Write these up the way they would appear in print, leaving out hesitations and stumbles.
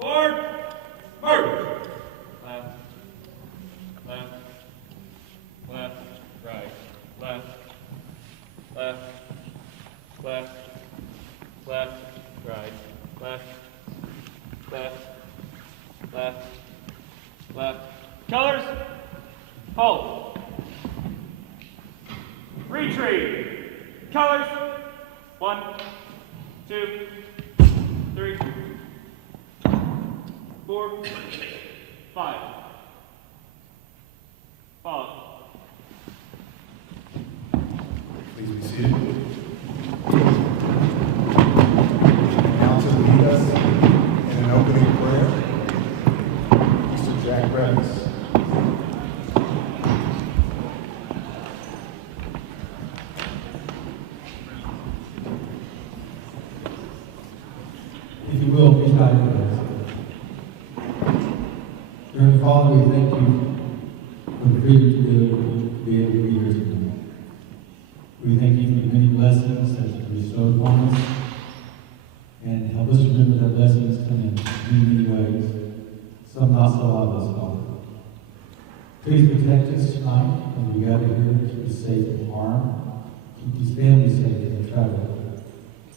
Forward. Move. Left. Left. Left. Right. Left. Left. Left. Left. Right. Left. Left. Left. Left. Colors. Hold. Retreat. Colors. 1, 2, 3, 4, 5. Pause. Please be seated. Now to lead us in an opening prayer, Mr. Jack Revis. If you will, please bow your heads. Dear Father, we thank you for the freedom to be able to be here tonight. We thank you for the many blessings that you bestowed upon us, and help us remember that blessings come in many ways, some not so obvious, Father. Please protect us tonight as we gather here, keep us safe from harm, keep these families safe as they travel.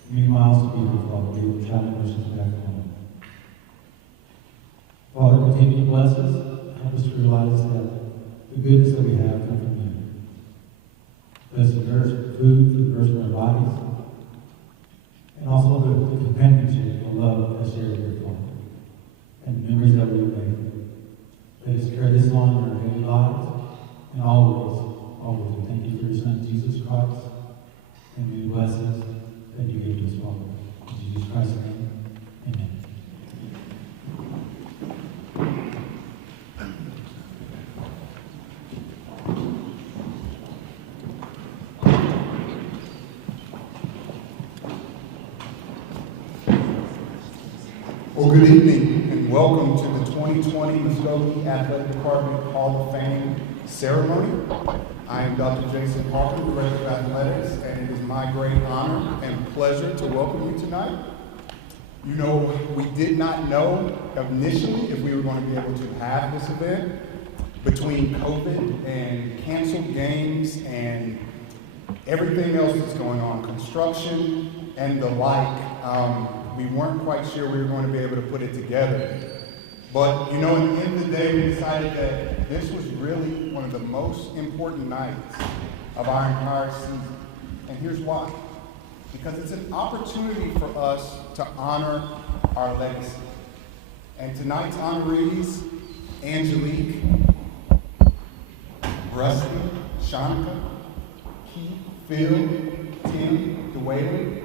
Many miles to be here, Father, we will travel mercies back home. Father, continue to bless us, help us to realize that the goodness that we have comes from you. Bless the food for the nourishment of our bodies, and also the companionship, the love that's shared here, Father, and the memories that we made. Let us carry this on in our daily lives, and always. We thank you for your Son, Jesus Christ, and we bless us that you gave us, Father. In Jesus Christ's name, amen. Well, good evening and welcome to the 2020 Muskogee Athletic Department Hall of Fame ceremony. I am Dr. Jason Parker, Director of Athletics, and it is my great honor and pleasure to welcome you tonight. You know, we did not know initially if we were going to be able to have this event. Between COVID and canceled games and everything else that's going on, construction and the like, we weren't quite sure we were going to be able to put it together. But, you know, at the end of the day, we decided that this was really one of the most important nights of our entire season. And here's why. Because it's an opportunity for us to honor our legacy. And tonight's honorees, Angelique, Rusty, Shanika, Keith, Phil, Tim, DAWAYLON.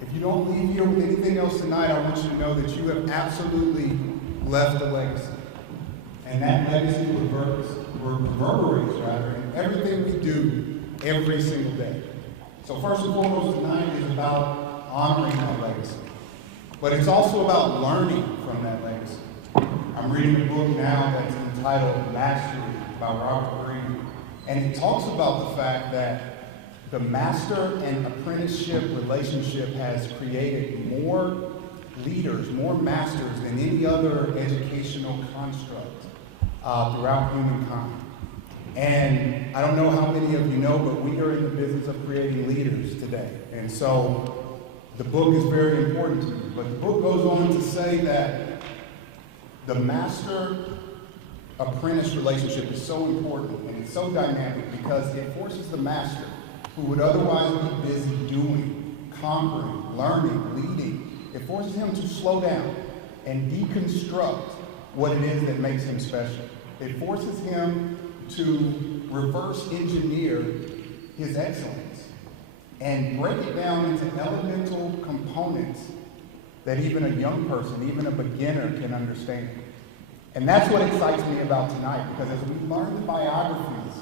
If you don't leave here with anything else tonight, I want you to know that you have absolutely left a legacy. And that legacy reverberates in everything we do every single day. So first and foremost, tonight is about honoring that legacy. But it's also about learning from that legacy. I'm reading a book now that's entitled Mastery by Robert Greene. And it talks about the fact that the master and apprenticeship relationship has created more leaders, more masters than any other educational construct throughout humankind. And I don't know how many of you know, but we are in the business of creating leaders today. And so the book is very important to me. But the book goes on to say that the master-apprentice relationship is so important and it's so dynamic because it forces the master, who would otherwise be busy doing, conquering, learning, leading, it forces him to slow down and deconstruct what it is that makes him special. It forces him to reverse engineer his excellence and break it down into elemental components that even a young person, even a beginner can understand. And that's what excites me about tonight, because as we learn the biographies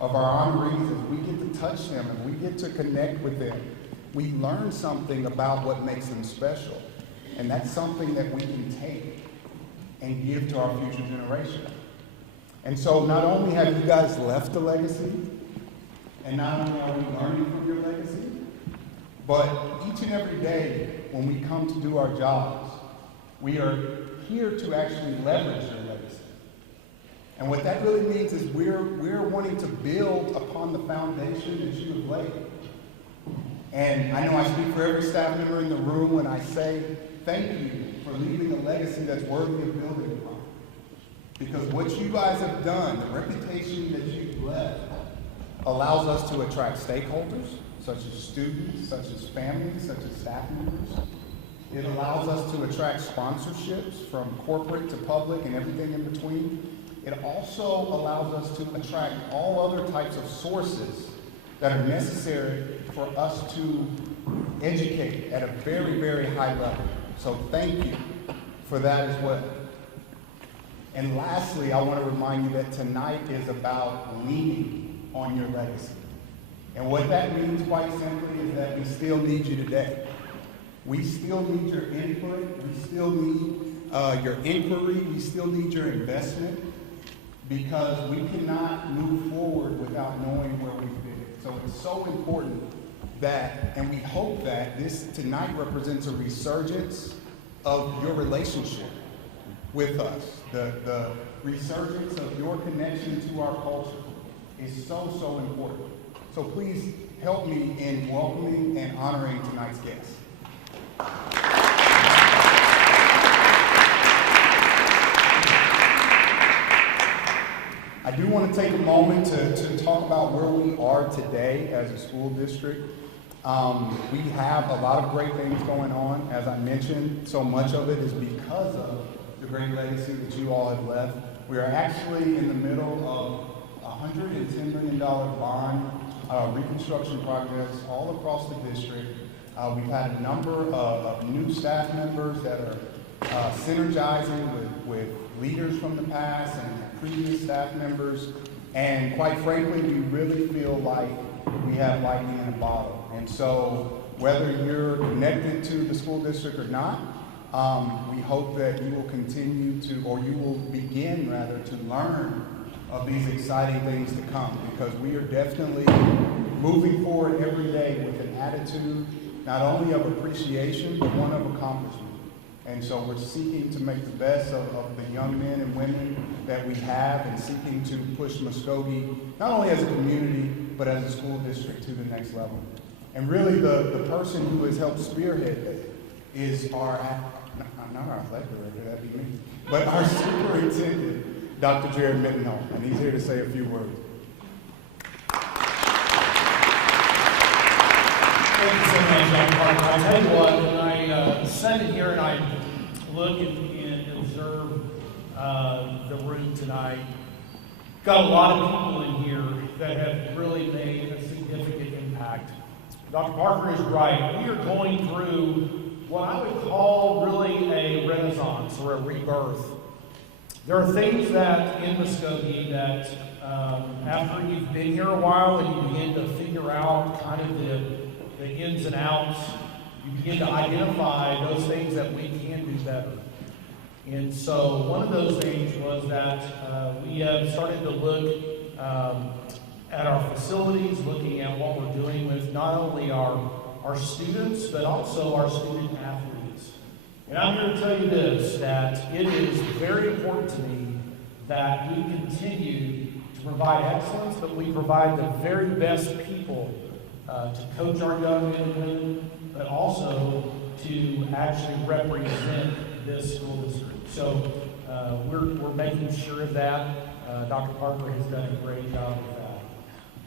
of our honorees, as we get to touch them and we get to connect with them, we learn something about what makes them special. And that's something that we can take and give to our future generation. And so not only have you guys left a legacy, and not only are we learning from your legacy, but each and every day when we come to do our jobs, We are here to actually leverage your legacy. And what that really means is we're wanting to build upon the foundation that you have laid. And I know I speak for every staff member in the room when I say thank you for leaving a legacy that's worthy of building upon. Because what you guys have done, the reputation that you've left, allows us to attract stakeholders, such as students, such as families, such as staff members. It allows us to attract sponsorships from corporate to public and everything in between. It also allows us to attract all other types of sources that are necessary for us to educate at a very, very high level. So thank you for that as well. And lastly, I want to remind you that tonight is about leaning on your legacy. And what that means, quite simply, is that we still need you today. We still need your input. We still need your inquiry. We still need your investment, because we cannot move forward without knowing where we've been. So it's so important that, and we hope that this tonight represents a resurgence of your relationship with us. The resurgence of your connection to our culture is so, so important. So please help me in welcoming and honoring tonight's guests. I do want to take a moment to talk about where we are today as a school district. We have a lot of great things going on. As I mentioned, so much of it is because of the great legacy that you all have left. We are actually in the middle of a $110 million bond reconstruction projects all across the district. We've had a number of new staff members that are synergizing with leaders from the past and previous staff members. And quite frankly, we really feel like we have lightning in a bottle. And so whether you're connected to the school district or not, we hope that you will continue to, or you will begin rather, to learn of these exciting things to come, because we are definitely moving forward every day with an attitude not only of appreciation, but one of accomplishment. And so we're seeking to make the best of the young men and women that we have, and seeking to push Muskogee, not only as a community, but as a school district, to the next level. And really the person who has helped spearhead that is our, not our athletic director, that'd be me, but our superintendent, Dr. Jared Mittenhall, and he's here to say a few words. Thank you so much, Dr. Parker. I'll tell you what, when I sat in here and I look and observe the room tonight, got a lot of people in here that have really made a significant impact. Dr. Parker is right. We are going through what I would call really a renaissance or a rebirth. There are things that in Muskogee that after you've been here a while and you begin to figure out kind of the ins and outs, you begin to identify those things that we can do better. And so one of those things was that we have started to look at our facilities, looking at what we're doing with not only our students, but also our student athletes. And I'm here to tell you this, that it is very important to me that we continue to provide excellence, but we provide the very best people to coach our young men and women, but also to actually represent this school district. So we're making sure of that. Dr. Parker has done a great job with that.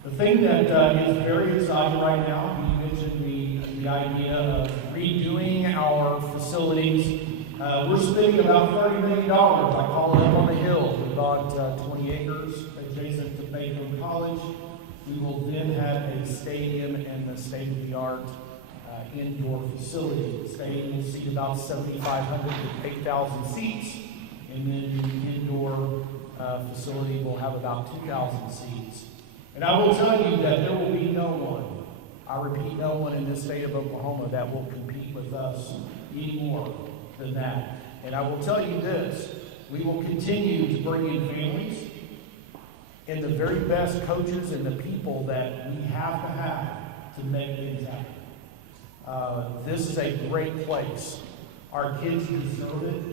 The thing that is very exciting right now, you mentioned the idea of redoing our facilities. We're spending about $30 million. I call it up on the hill. We bought 20 acres adjacent to Banquet College. We will then have a stadium and a state-of-the-art indoor facility. The stadium will seat about 7,500 to 8,000 seats, and then the indoor facility will have about 2,000 seats. And I will tell you that there will be no one, I repeat, no one in this state of Oklahoma that will compete with us any more than that. And I will tell you this, we will continue to bring in families and the very best coaches and the people that we have to make things happen. This is a great place Our kids deserve it,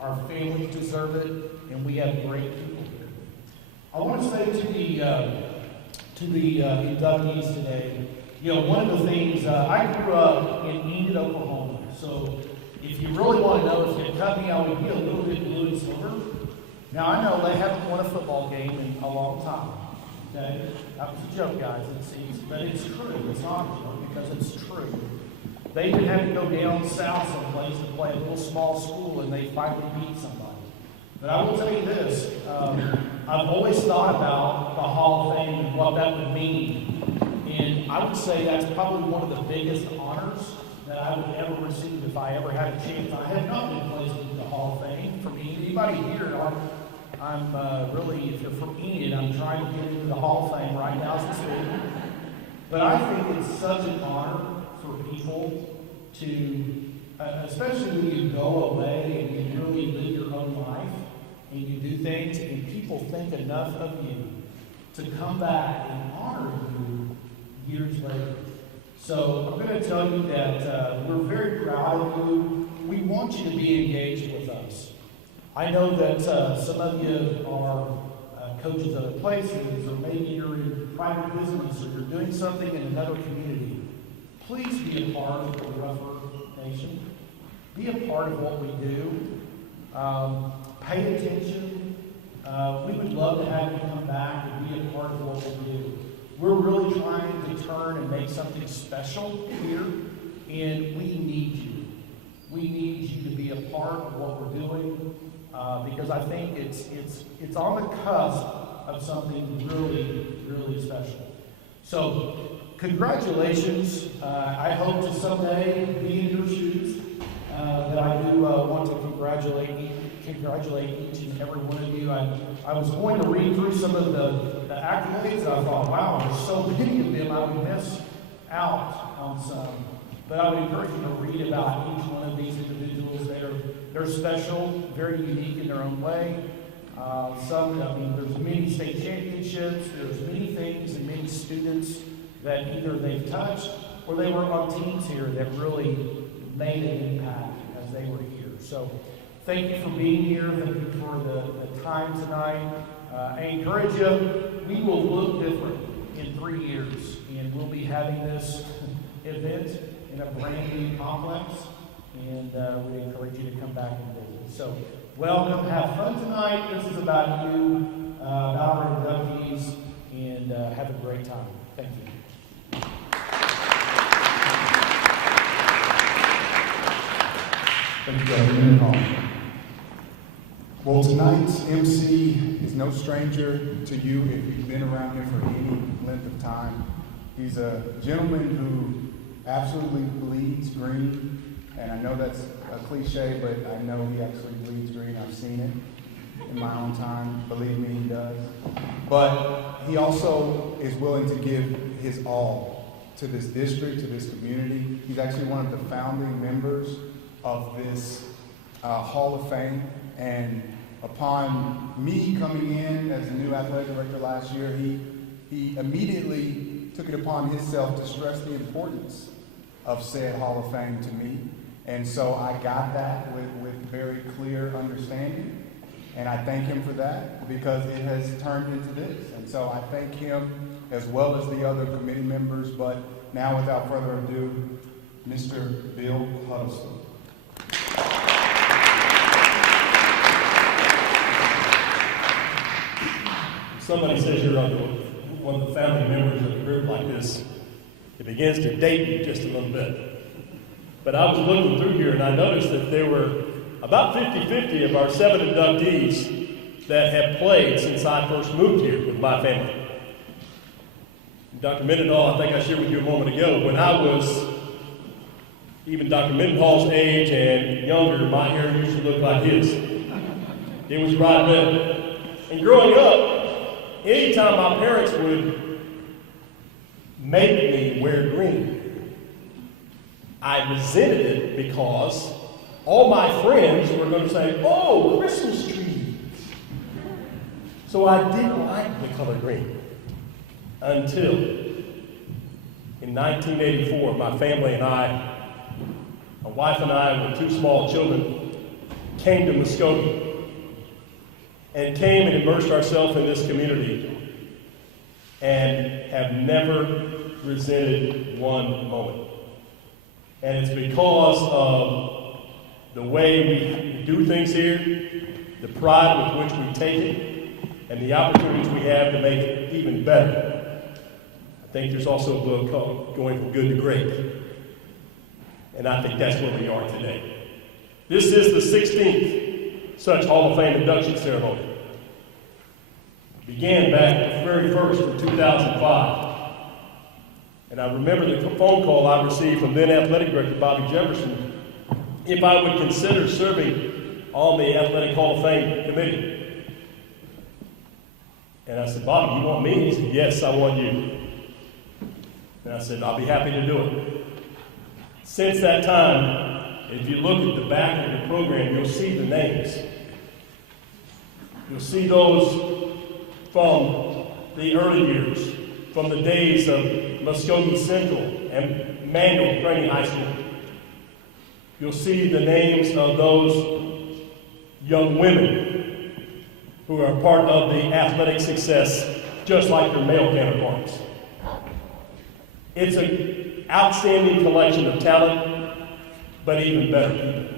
our families deserve it, and we have great people here. I want to say to the inductees today, one of the things, I grew up in Enid, Oklahoma, so if you really want to know, if you cut me, I would be a little bit blue and silver. Now, I know they haven't won a football game in a long time, okay? That was a joke, guys, it seems, but it's true. It's not a joke because it's true. They even had to go down south someplace to play a little small school, and they finally beat somebody. But I will tell you this, I've always thought about the Hall of Fame and what that would mean. And I would say that's probably one of the biggest honors that I would ever receive if I ever had a chance. I have not been placed into the Hall of Fame. For me, anybody here, I'm really, if you're from Enid, I'm trying to get into the Hall of Fame right now as we speak. But I think it's such an honor for people to, especially when you go away and you really live your own life and you do things and people think enough of you to come back and honor you years later. So I'm going to tell you that we're very proud of you. We want you to be engaged with us. I know that some of you are coaches other places, or maybe you're in private business, or you're doing something in another community. Please be a part of the Rougher Nation. Be a part of what we do. Pay attention. We would love to have you come back and be a part of what we do. We're really trying to turn and make something special here, and we need you. We need you to be a part of what we're doing, because I think it's on the cusp of something really, really special. So, congratulations. I hope to someday be in your shoes. That I do want to congratulate each and every one of you. I was going to read through some of the accolades, and I thought, wow, there's so many of them, I would miss out on some. But I would encourage you to read about each one of these individuals. They're special, very unique in their own way. There's many state championships, there's many things and many students that either they've touched or they were on teams here that really made an impact as they were here. So thank you for being here. Thank you for the time tonight. I encourage you, we will look different in 3 years, and we'll be having this event in a brand new complex, and we encourage you to come back and visit. So welcome, have fun tonight. This is about you, about our inductees, and have a great time. Thank you. Thank you, Dr. Hall. Well, tonight's MC is no stranger to you if you've been around here for any length of time. He's a gentleman who absolutely bleeds green, and I know that's a cliche, but I know he actually bleeds green. I've seen it in my own time. Believe me, he does. But he also is willing to give his all to this district, to this community. He's actually one of the founding members of this Hall of Fame, and upon me coming in as the new athletic director last year, he immediately took it upon himself to stress the importance of said Hall of Fame to me, and so I got that with very clear understanding, and I thank him for that because it has turned into this, and so I thank him as well as the other committee members. But now, without further ado, Mr. Bill Huddleston. Somebody says you're one of the founding members of a group like this, it begins to date you just a little bit. But I was looking through here and I noticed that there were about 50-50 of our 7 inductees that have played since I first moved here with my family. Dr. Mendenhall, I think I shared with you a moment ago, when I was even Dr. Mendenhall's age and younger, my hair used to look like his. It was bright red. And growing up, anytime my parents would make me wear green, I resented it because all my friends were going to say, "Oh, Christmas trees." So I didn't like the color green until in 1984, my family and I my wife and I, with 2 small children, came to Muskogee and came and immersed ourselves in this community and have never resented one moment. And it's because of the way we do things here, the pride with which we take it, and the opportunities we have to make it even better. I think there's also a book called Going From Good to Great. And I think that's where we are today. This is the 16th such Hall of Fame induction ceremony. It began back the very first in 2005. And I remember the phone call I received from then athletic director Bobby Jefferson if I would consider serving on the Athletic Hall of Fame committee. And I said, Bobby, you want me? He said, yes, I want you. And I said, I'll be happy to do it. Since that time, if you look at the back of the program, you'll see the names. You'll see those from the early years, from the days of Muskogee Central and Manual Training High School. You'll see the names of those young women who are part of the athletic success, just like their male counterparts. It's an outstanding collection of talent, but even better people.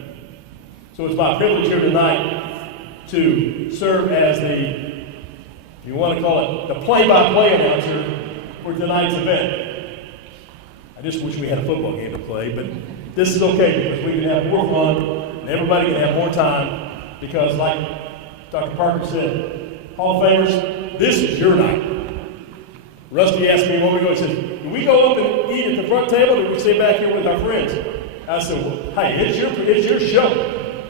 So it's my privilege here tonight to serve as the, if you want to call it, the play-by-play announcer for tonight's event. I just wish we had a football game to play, but this is okay because we can have more fun and everybody can have more time because, like Dr. Parker said, Hall of Famers, this is your night. Rusty asked me when we go, he says, do we go up and eat at the front table or do we stay back here with our friends? I said, well, hey, it's your show.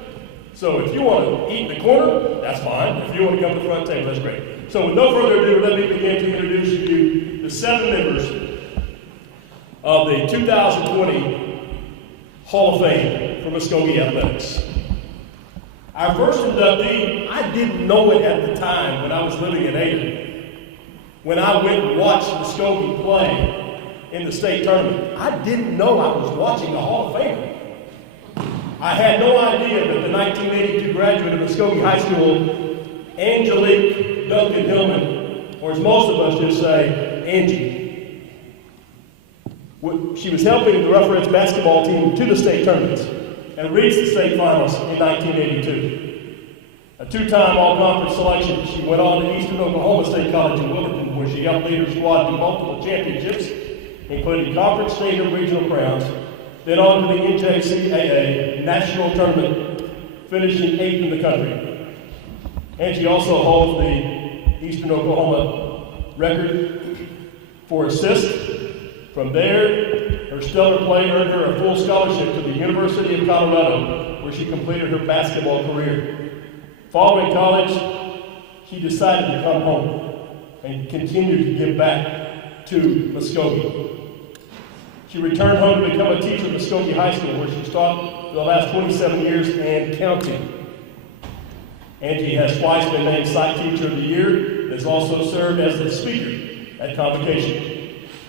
So if you want to eat in the corner, that's fine. If you want to come to the front table, that's great. So with no further ado, let me begin to introduce you the 7 members of the 2020 Hall of Fame for Muskogee Athletics. Our first inductee, I didn't know it at the time when I was living in Ada. When I went and watched Muskogee play in the state tournament, I didn't know I was watching a Hall of Famer. I had no idea that the 1982 graduate of Muskogee High School, Angelique Duncan Hillman, or as most of us just say, Angie. She was helping the Rough Reds basketball team to the state tournaments and reached the state finals in 1982. A 2-time all-conference selection, she went on to Eastern Oklahoma State College in Wilmington, where she helped lead her squad to multiple championships, including conference, state, and regional crowns, then on to the NJCAA National Tournament, finishing 8th in the country. And she also holds the Eastern Oklahoma record for assists. From there, her stellar play earned her a full scholarship to the University of Colorado, where she completed her basketball career. Following college, she decided to come home and continue to give back to Muskogee. She returned home to become a teacher at Muskogee High School, where she's taught for the last 27 years and counting. Angie has twice been named Site Teacher of the Year and has also served as the speaker at Convocation.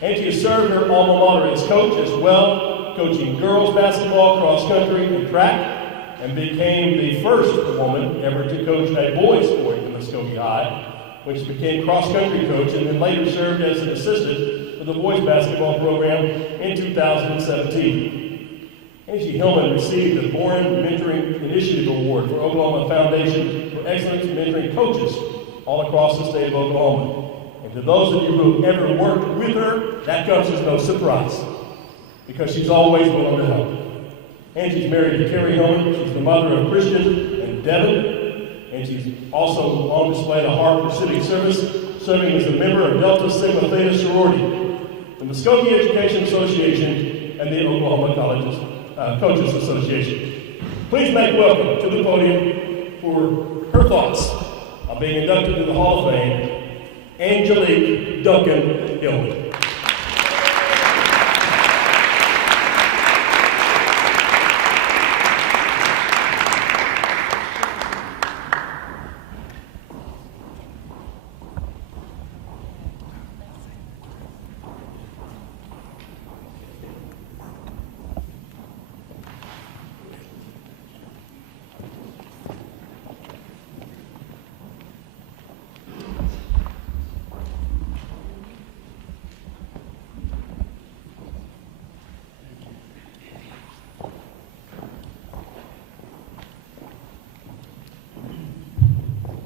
Angie has served her alma mater as coach as well, coaching girls basketball, cross country, and track, and became the first woman ever to coach a boys sport at Muskogee High, when she became cross-country coach and then later served as an assistant for the boys basketball program in 2017. Angie Hillman received the Boren Mentoring Initiative Award for Oklahoma Foundation for Excellence in Mentoring Coaches all across the state of Oklahoma. And to those of you who have ever worked with her, that comes as no surprise, because she's always willing to help. Angie's married to Carrie Hillman. She's the mother of Christian and Devin. And she's also on display at Heart for Civic Service, serving as a member of Delta Sigma Theta sorority, the Muskogee Education Association, and the Oklahoma Coaches Association. Please make welcome to the podium for her thoughts on being inducted to the Hall of Fame, Angelique Duncan Hillman.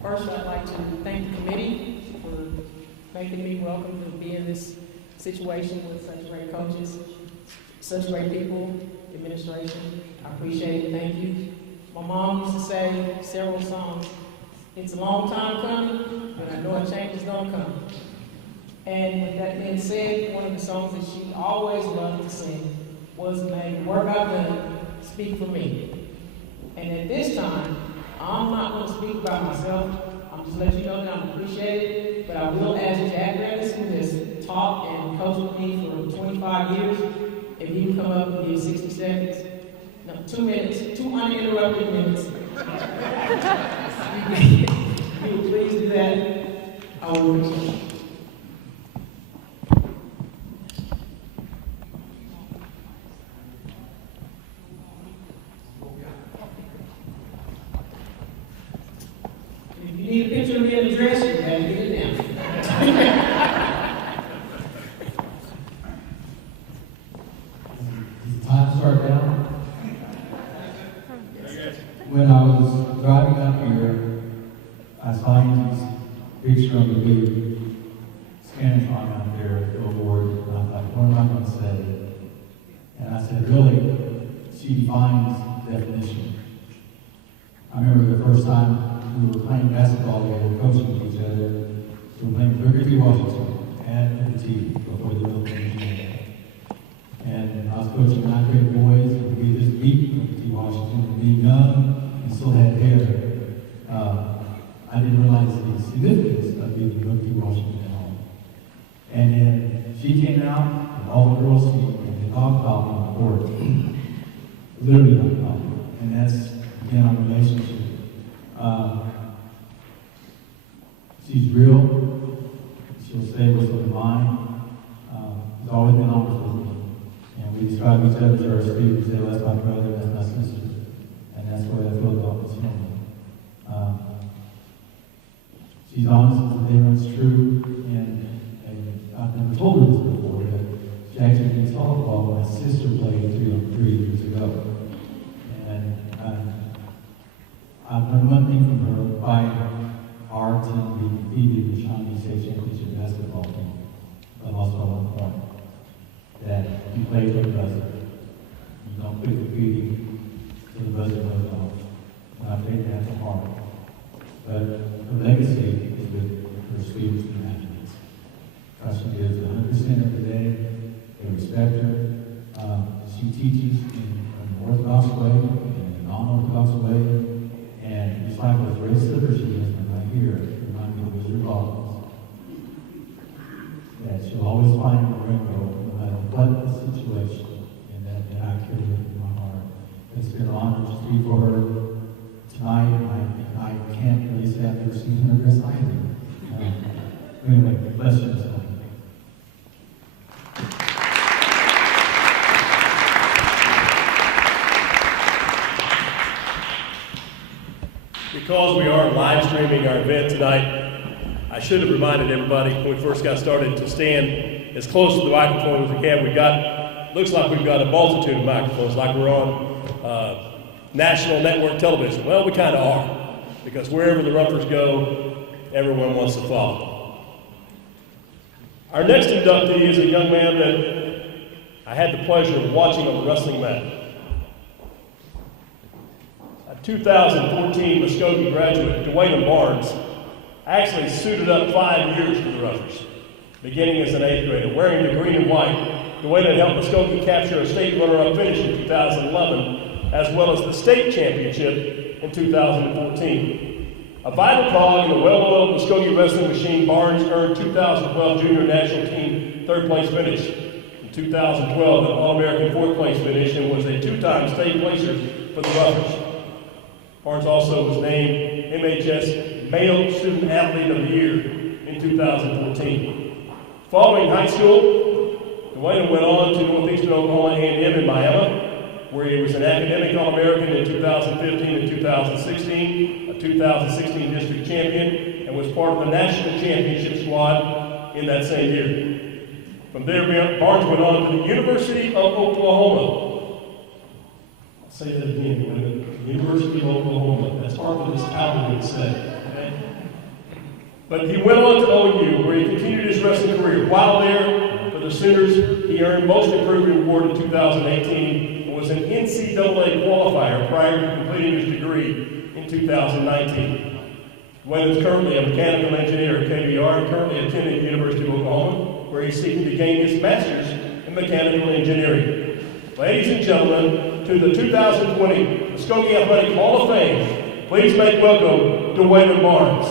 First, I'd like to thank the committee for making me welcome to be in this situation with such great coaches, such great people, administration. I appreciate it. Thank you. My mom used to say several songs. It's a long time coming, but I know a change is going to come. And with that being said, one of the songs that she always loved to sing was the Work I've Done, Speak for Me. And at this time, I'm not going to speak about myself. I'm just letting you know that I'm appreciated, but I will ask Jack Rennis, who has taught and coached with me for 25 years, if he would come up and give 60 seconds. No, 2 minutes, 2 uninterrupted minutes. If you would please do that, I will appreciate it. If you need a picture of me in the dress, you gotta get it down. Time to start now. When I was driving up here, I saw Angie's picture on the big Scantron out there, billboard, and I thought, what am I going to say? And I said, really, she defines definition. I remember the first time we were playing basketball together, coaching with each other. We were playing Booker T. Washington at the T before the Middle Game. And I was coaching 9th grade boys, and we just beat Booker T. Washington. And being young and still had hair, I didn't realize the significance of beating Booker T. Washington at home. And then she came out, and all the girls came, and they talked about me on the court. Literally talked about me. And that's, again, our relationship. She's real. She'll say what's on her mind. She's always been honest with me. And we describe each other to our students. Say, well, that's my brother, that's my sister. And that's what I feel about this family. She's honest as the day runs true. And I've never told her this before, but she actually did softball when my sister played 3-on-3 years ago. And I've learned one thing from her by our team being defeated in the Shawnee State Championship basketball team. I lost by 1 point. That you play for the buzzer. You don't quit competing till the buzzer goes off. And I think that's a heart. But her legacy is with her students and athletes. She gives 100% every day. They respect her. She teaches in an orthodox way, in a non-orthodox way. And just like those red slippers she has right here, remind me of Wizard of Oz. That she'll always find the rainbow, no matter what the situation, and that I carry it in my heart. It's been an honor to speak for her tonight, and I can't really say I've never seen her dress either. Anyway, bless you this morning. Because we are live streaming our event tonight, I should have reminded everybody when we first got started to stand as close to the microphone as we can. Looks like we've got a multitude of microphones, like we're on national network television. Well, we kind of are, because wherever the Ruffers go, everyone wants to follow. Our next inductee is a young man that I had the pleasure of watching on the wrestling mat. 2014 Muskogee graduate, DAWAYLON Barnes, actually suited up 5 years for the Ruffers, beginning as an 8th grader. Wearing the green and white, DAWAYLON helped Muskogee capture a state runner-up finish in 2011, as well as the state championship in 2014. A vital cog in the well-oiled Muskogee wrestling machine, Barnes earned 2012 Junior National Team 3rd place finish. In 2012, an All-American 4th place finish, and was a 2-time state placer for the Ruffers. Barnes also was named MHS Male Student Athlete of the Year in 2014. Following high school, DAWAYLON went on to Northeastern Oklahoma A&M in Miami, where he was an academic All-American in 2015 and 2016, a 2016 district champion, and was part of the national championship squad in that same year. From there, Barnes went on to the University of Oklahoma. Say that again, University of Oklahoma. That's hard for this album to say, okay? But he went on to OU, where he continued his wrestling career. While there, for the Sooners, he earned Most Improved Award in 2018 and was an NCAA qualifier prior to completing his degree in 2019. Dwayne is currently a mechanical engineer at KBR and currently attending the University of Oklahoma, where he's seeking to gain his master's in mechanical engineering. Ladies and gentlemen, to the 2020 Muskogee Athletic Hall of Fame, please make welcome DAWAYLON Barnes.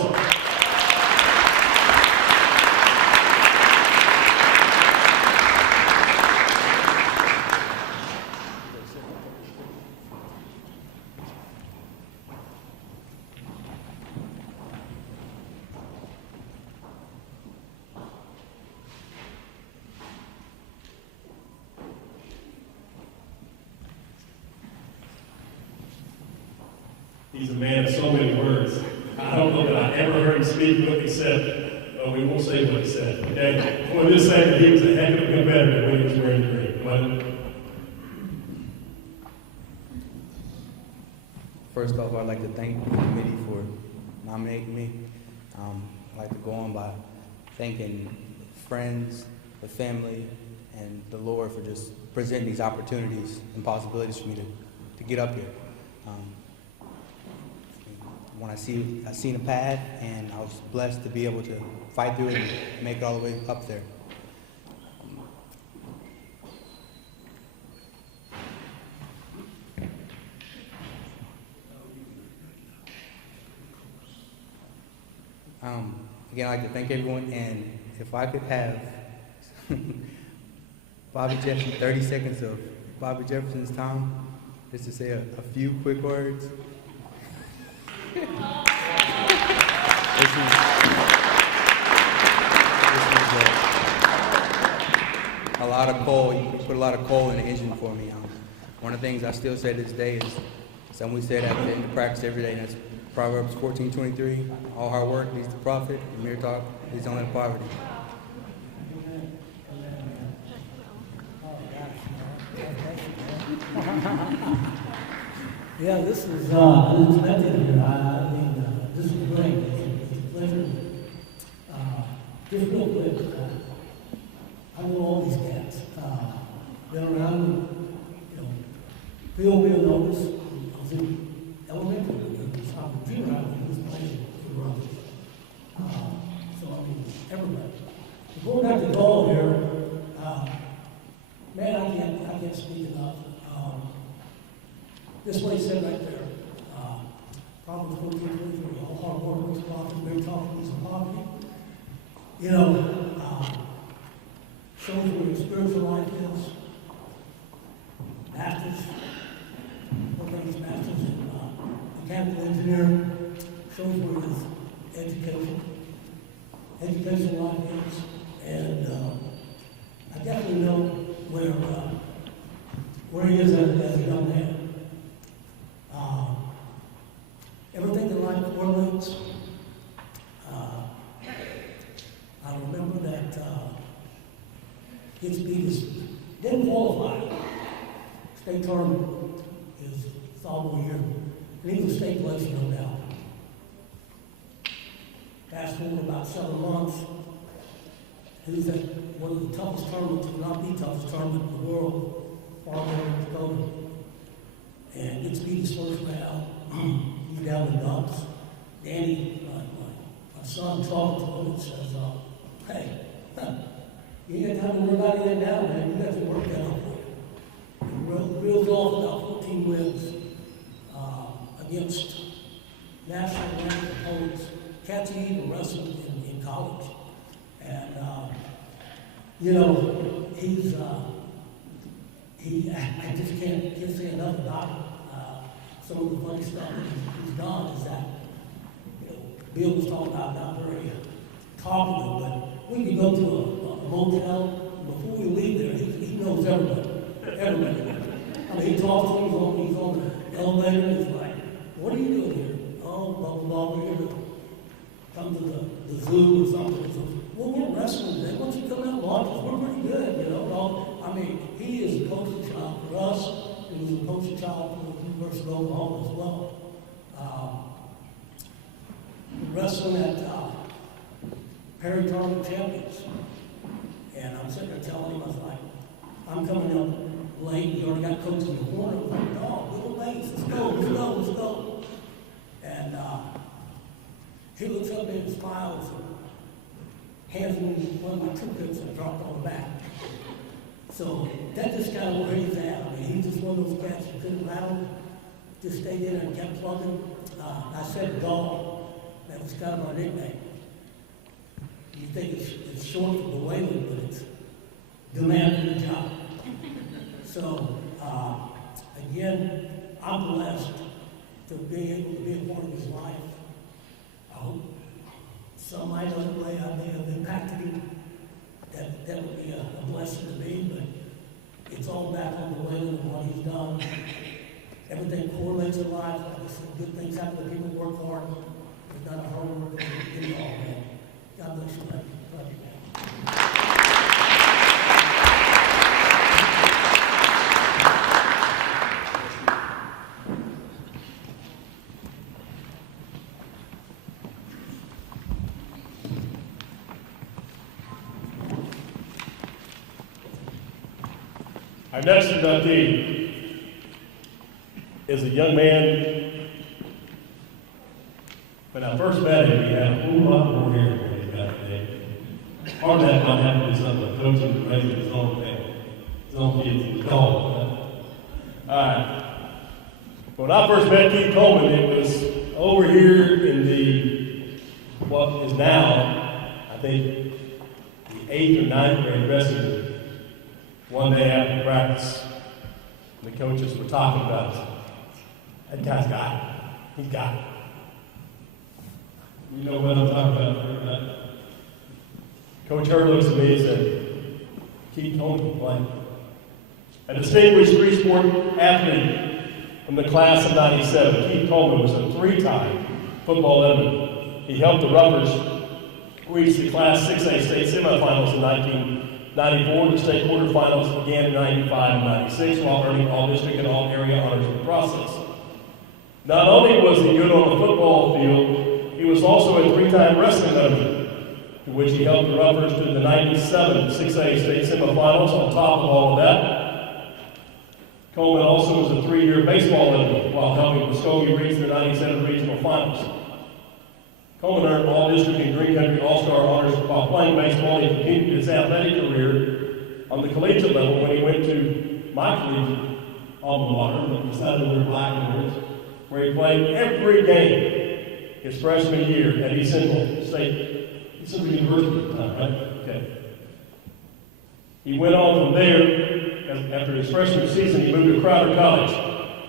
He's a man of so many words. I don't know that I ever heard him speak what he said. Oh, we won't say what he said. Okay? We'll just say that he was a heck of a competitor when he was wearing the green. But first off, I'd like to thank the committee for nominating me. I'd like to go on by thanking friends, the family, and the Lord for just presenting these opportunities and possibilities for me to get up here. When I seen a path, and I was blessed to be able to fight through it and make it all the way up there. Again, I'd like to thank everyone, and if I could have Bobby Jefferson, 30 seconds of Bobby Jefferson's time, just to say a few quick words. This is a lot of coal. You put a lot of coal in the engine for me. One of the things I still say to this day is something we said at the end of practice every day, and that's Proverbs 14:23. All hard work leads to profit, and mere talk leads only to poverty. Yeah, this is unexpected here. I mean, this is great. It's a pleasure. Just real quick, I know all these cats. Been around, Bill knows. I was in elementary. I was junior high when he was playing for Rose. So, I mean, everybody. Before we got the goal here, man, I can't speak enough. This place said right there, probably 14, all hard work, was talking, very talking, some poverty. Shows where your spiritual life is. Masters, masters in mechanical engineering, shows where his education life is. And I definitely know where he is as a young man. Everything that life correlates. I remember that his didn't qualify. State tournament is sophomore year. And he was a state placer, no doubt. Fast forward about 7 months. He was at one of the toughest tournaments, if not the toughest tournament in the world, far away in Dakota. And gets beat his first round. He's down in dumps. Danny, my son, talked to him and says, hey, you ain't got time to worry about anything now, man. You got to work that out for you. He reels off about 14 wins against national ranked opponents. Cats he even wrestled in college. And, I just can't say enough about it. Some of the funny stuff that he's done is that, Bill was talking about not very talkative, but we can go to a motel, and before we leave there, he knows everybody. Everybody. I mean, he talks to him, he's on the elevator, and he's like, what are you doing here? Oh, blah, blah, blah, we're here to come to the zoo or something. So, well, we're wrestling today. Why don't you come out and watch us? We're pretty good, I mean, he is a poster child for us. He was a poster child for the University of Oklahoma as well. Wrestling at Tournament champions. And I'm sitting there telling him, I was like, I'm coming up late, we already got coach in the corner. I was like, no, little late, let's go. And he looks up and smiles and hands me one of my toothpicks and dropped on the back. So that's just kind of where he's at. I mean, he's just one of those cats who couldn't rattle, just stayed in there and kept plugging. I said dog, that was kind of our nickname. You think it's short for DAWAYLON, but it's demanding the job. So, again, I'm blessed to be able to be a part of his life. I hope some might other way I may have impacted him. That would be a blessing to me, but it's all back on DAWAYLON and what he's done. Everything correlates in life. Like I said, good things happen when people work hard. They've done a hard work and do it all, man. God bless you, love you, man. Our next inductee is a young man. When I first met him, he had a whole lot more hair than he's got today. Part of that might have to do something with coaching and raising his own family, his own kids in the All right. When I first met Keith Coleman, it was over here in what is now, I think, the 8th or 9th grade dressing room. One day after practice, the coaches were talking about, that guy's got it. He's got it. You know what I'm talking about, right? Coach Hurd looks at me and said, Keith Coleman can play. A distinguished three-sport athlete from the class of '97, Keith Coleman was a 3-time football veteran. He helped the Ruffers reach the Class 6A state semifinals in 1994. The state quarterfinals began in 95 and 96, while earning all-district and all-area honors in the process. Not only was he good on the football field, he was also a 3-time wrestling veteran, to which he helped the Ruffers to the 97 6A state semifinals. On top of all of that, Coleman also was a 3-year baseball veteran while helping Muskogee reach the 97 regional finals. Coleman earned all-district and Green Country All-Star honors while playing baseball. He continued his athletic career on the collegiate level when he went to my collegiate alma mater, the Southern Black, where he played every game his freshman year at East Central University at the time, right? Okay. He went on from there. After his freshman season, he moved to Crowder College,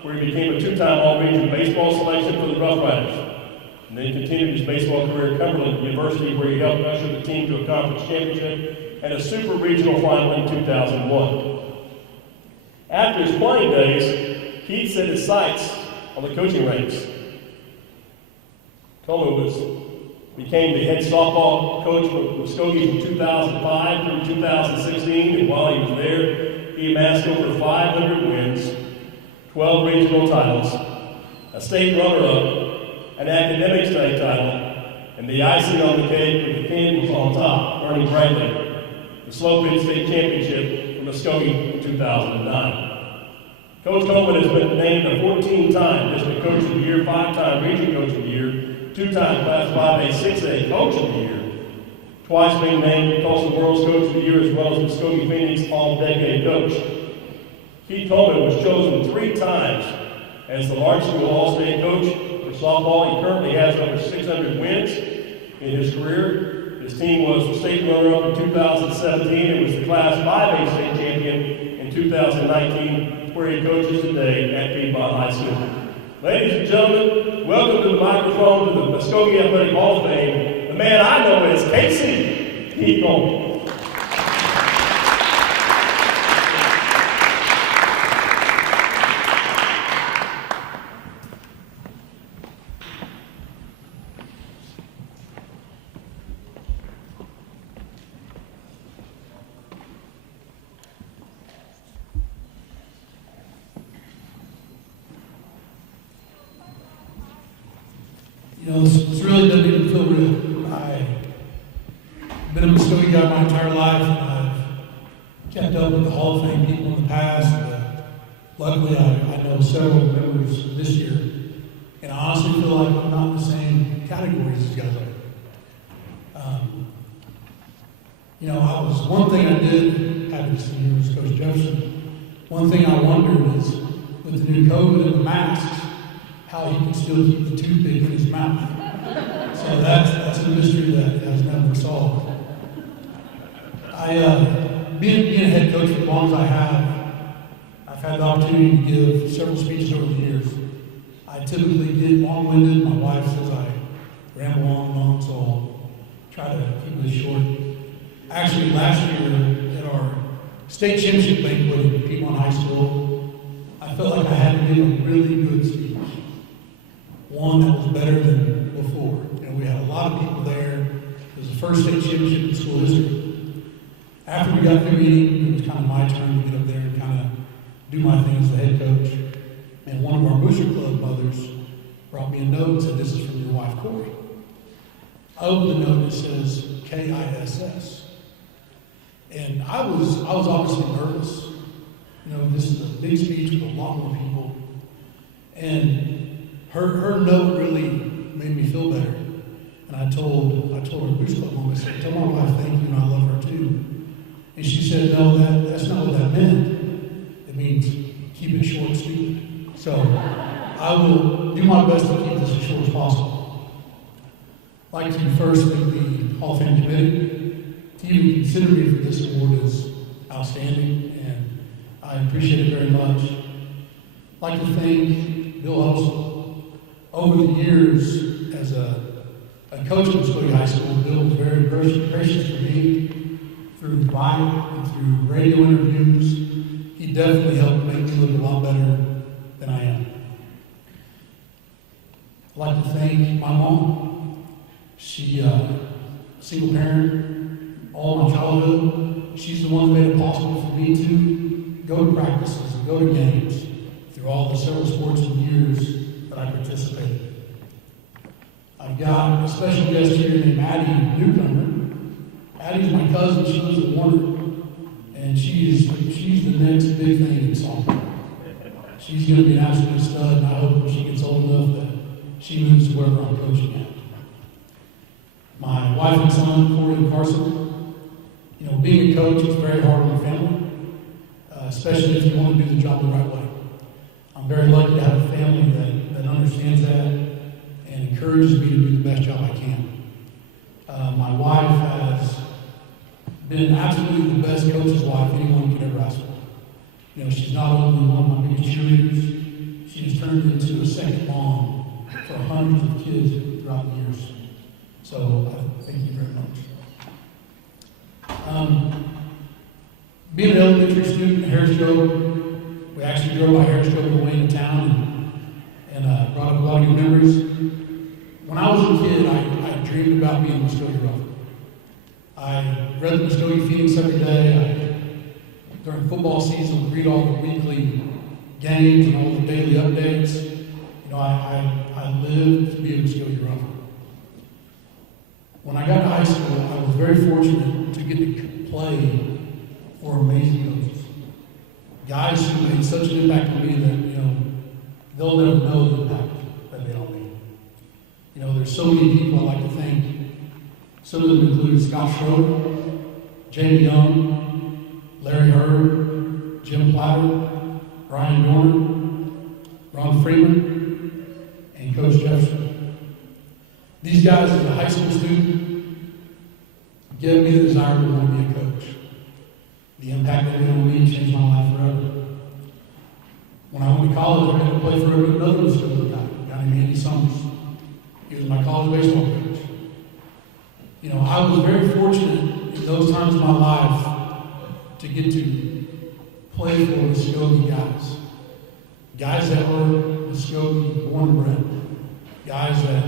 where he became a 2-time all-region baseball selection for the Rough Riders. And then he continued his baseball career at Cumberland University, where he helped usher the team to a conference championship and a super regional final in 2001. After his playing days, Keith set his sights on the coaching ranks. Coleman became the head softball coach for Muskogee from 2005 through 2016, and while he was there, he amassed over 500 wins, 12 regional titles, a state runner-up, an academic state title, and the icing on the cake with the candles on top, burning brightly, the slow pitch state championship for Muskogee in 2009. Coach Coleman has been named a 14-time district coach of the year, 5-time region coach of the year, 2-time class 5A, 6A coach of the year, twice being named Tulsa World's Coach of the Year, as well as Muskogee Phoenix All-Decade Coach. Keith Coleman was chosen 3 times as the Large School All-State Coach for softball. He currently has over 600 wins in his career. His team was the state runner-up in 2017 and was the Class 5A state champion in 2019, where he coaches today at Piedmont High School. Ladies and gentlemen, welcome to the microphone to the Muskogee Athletic Hall of Fame, the man I know as Casey Keith Coleman. You know, it's really doesn't even feel real. dealt with the Hall of Fame people in the past. Luckily, I know several members this year, and I honestly feel like I'm not in the same categories as you guys are. One thing I did, happy to see you, was Coach Jefferson. One thing I wondered is, with the new COVID and the masks, how he can still keep the toothpick in his mouth. So that's a mystery that has never been solved. Being a head coach for as long as I have, I've had the opportunity to give several speeches over the years. I typically get long-winded. My wife says I ramble on and on, so I'll try to keep this short. Actually, last year at our state championship banquet in Piedmont High School, I felt like I had to give a really good speech. One that was better than before. We had a lot of people there. It was the first state championship in school history. After we got through eating, it was kind of my turn to get up there and kind of do my thing as the head coach. And one of our Booster Club mothers brought me a note and said, "This is from your wife, Corey." I opened the note and it says KISS. And I was obviously nervous. This is a big speech with a lot more people. And her note really made me feel better. And I told our Booster Club mom, I said, "Tell my wife thank you, and I love her too." And she said, "No, that's not what that meant. It means keep it short and sweet." So I will do my best to keep this as short as possible. I'd like to first thank the Hall of Fame committee. To even consider me for this award is outstanding, and I appreciate it very much. I'd like to thank Bill Huddleston. Over the years, as a coach at Muskogee High School, Bill was very gracious to me through Banquet and through radio interviews. He definitely helped make me look a lot better than I am. I'd like to thank my mom. She, single parent, all my childhood. She's the one that made it possible for me to go to practices and go to games through all the several sports and years that I participated. I've got a special guest here named Addie Newcomer. Addie's my cousin. She lives in Warner, and she's the next big thing in soccer. She's going to be an absolute stud, and I hope she gets old enough that she moves to wherever I'm coaching at. My wife and son, Corey and Carson. Being a coach is very hard on the family, especially if you want to do the job the right way. I'm very lucky to have a family that understands that and encourages me to do the best job I can. My wife has been absolutely the best coach's wife anyone could ever ask for. She's not only one of my biggest cheerleaders, she has turned into a second mom for hundreds of kids throughout the years. So thank you very much. Being an elementary student at Harrisgrove, we actually drove by Harrisgrove on the way into town and brought up a lot of good memories. When I was a kid, I dreamed about being a Muskogee Rougher. I read the Muskogee Phoenix every day. During football season, would read all the weekly games and all the daily updates. I lived to be a Muskogee Rougher. When I got to high school, I was very fortunate to get to play for amazing coaches. Guys who made such an impact on me that, they'll never know the impact that they on me. There's so many people I'd like to thank. Some of them include Scott Schroeder, Jamie Young, Larry Hurd, Jim Platter, Brian Dorn, Ron Freeman, and Coach Jefferson. These guys, as a high school student, gave me the desire to want to be a coach. The impact they did on me changed my life forever. When I went to college, I got to play for another Muskogee guy, a guy named Andy Summers. He was my college baseball coach. I was very fortunate in those times of my life to get to play for Muskogee guys. Guys that were Muskogee born and bred. Guys that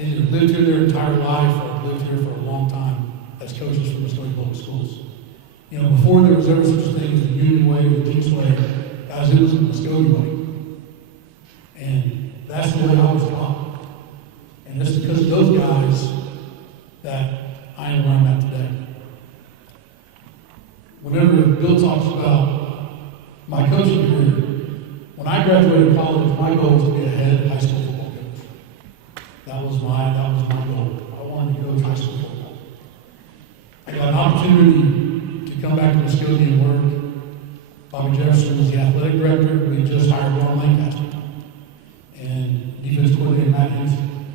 either lived here their entire life or lived here for a long time as coaches for Muskogee Public Schools. Before there was ever such a thing as the Union Way or the Jinx Way, guys, it was the Muskogee Way. And that's the way I was taught. And it's because of those guys that I am where I'm at today. Whenever Bill talks about graduated college, my goal was to be a head high school football coach. That was my goal. I wanted to coach high school football. I got an opportunity to come back to Muskogee and work. Bobby Jefferson was the athletic director. We just hired Ron Lancaster and defense coordinator Matt Henson.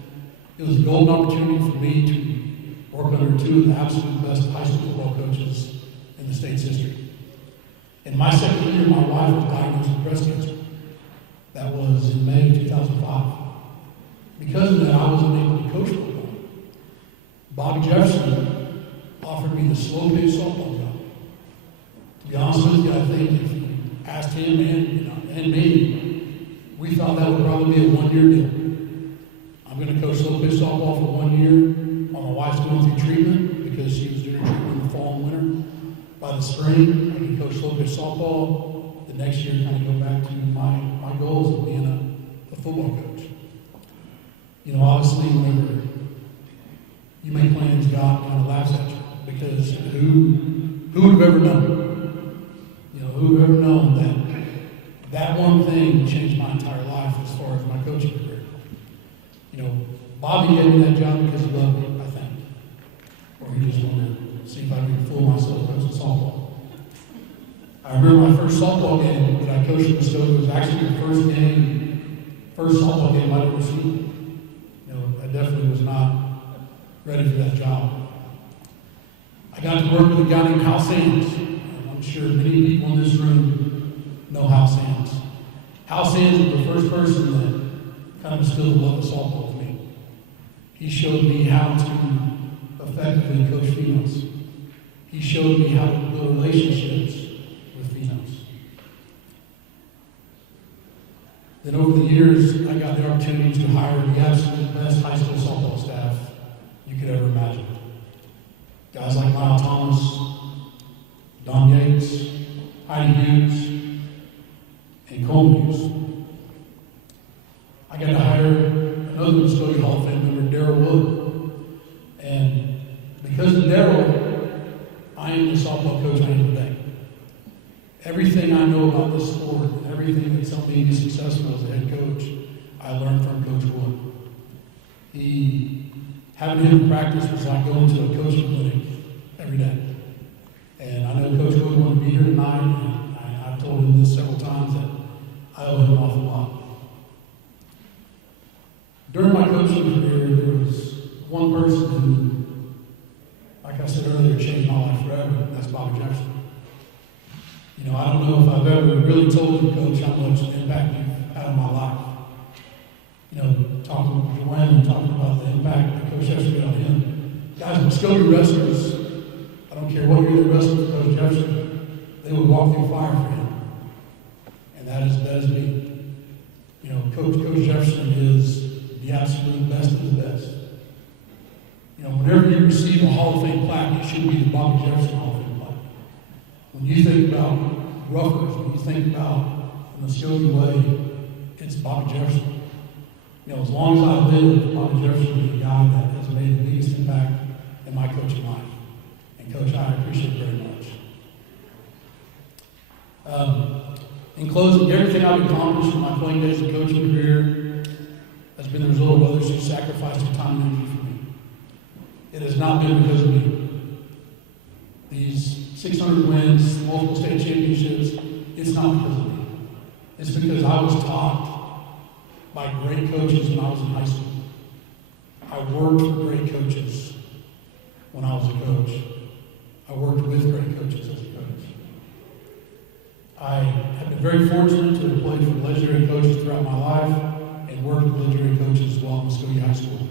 It was a golden opportunity for me to work under two of the absolute best high school football coaches in the state's history. In my second year, my wife was diagnosed with breast cancer. That was in May of 2005. Because of that, I wasn't able to coach football. Bobby Jefferson offered me the slow pitch softball job. To be honest with you, I think if you asked him and me, we thought that would probably be a one-year deal. I'm going to coach slow pitch softball for 1 year while my wife's going through treatment because she was doing treatment in the fall and winter. By the spring, I can coach slow pitch softball. The next year, kind of go back to my goals of being a football coach. You know, obviously, whenever you make plans, God kind of laughs at you because who would have ever known? You know, who would have ever known that one thing changed my entire life as far as my coaching career? You know, Bobby gave me that job because he loved me, I think. Or he just wanted to see if I could fool myself coaching softball. I remember my first softball game that I coached in Muskogee was actually the first softball game I'd ever seen. You know, I definitely was not ready for that job. I got to work with a guy named Hal Sands. I'm sure many people in this room know Hal Sands. Hal Sands was the first person that kind of instilled the love of softball to me. He showed me how to effectively coach females. He showed me how to build relationships with females. Then over the years, I got the opportunity to hire the absolute best high school softball staff you could ever imagine. Guys like Lyle Thomas, Don Yates, Heidi Hughes, and Coleman Hughes. I got to hire another Muskogee Hall of Fame member, Darryl Wood. And because of Darryl, I am the softball coach I am today. Everything I know about this sport, and everything that's helped me be successful as a head coach, I learned from Coach Wood. Having him in practice was like going to a coaching clinic every day. And I know Coach Wood wanted to be here tonight, and I've told him this several times that I owe him an awful lot. During my coaching career, there was one person who, like I said earlier, changed my life forever, and that's Bobby Jefferson. You know, I don't know if I've ever really told you, Coach, how much impact you've had on my life. You know, talking with Joanne and talking about the impact that Coach Jefferson had on him. Guys, Muskogee wrestlers, I don't care what year they wrestled with Coach Jefferson, they would walk through fire for him. And that is me. You know, Coach Jefferson is the absolute best of the best. You know, whenever you receive a Hall of Fame plaque, it should be the Bobby Jefferson Hall of Fame plaque. When you think about Ruffers, when you think about the Muskogee way, it's Bobby Jefferson. You know, as long as I live, Bobby Jefferson is the guy that has made the biggest impact in my coaching life. And Coach, I appreciate it very much. In closing, everything I've accomplished in my playing days and coaching career has been the result of others who sacrificed their time and energy for me. It has not been because of me. These 600 wins, multiple state championships, it's not because of me. It's because I was taught by great coaches when I was in high school. I worked for great coaches when I was a coach. I worked with great coaches as a coach. I have been very fortunate to have played for legendary coaches throughout my life and worked with legendary coaches as well at Muskogee High School.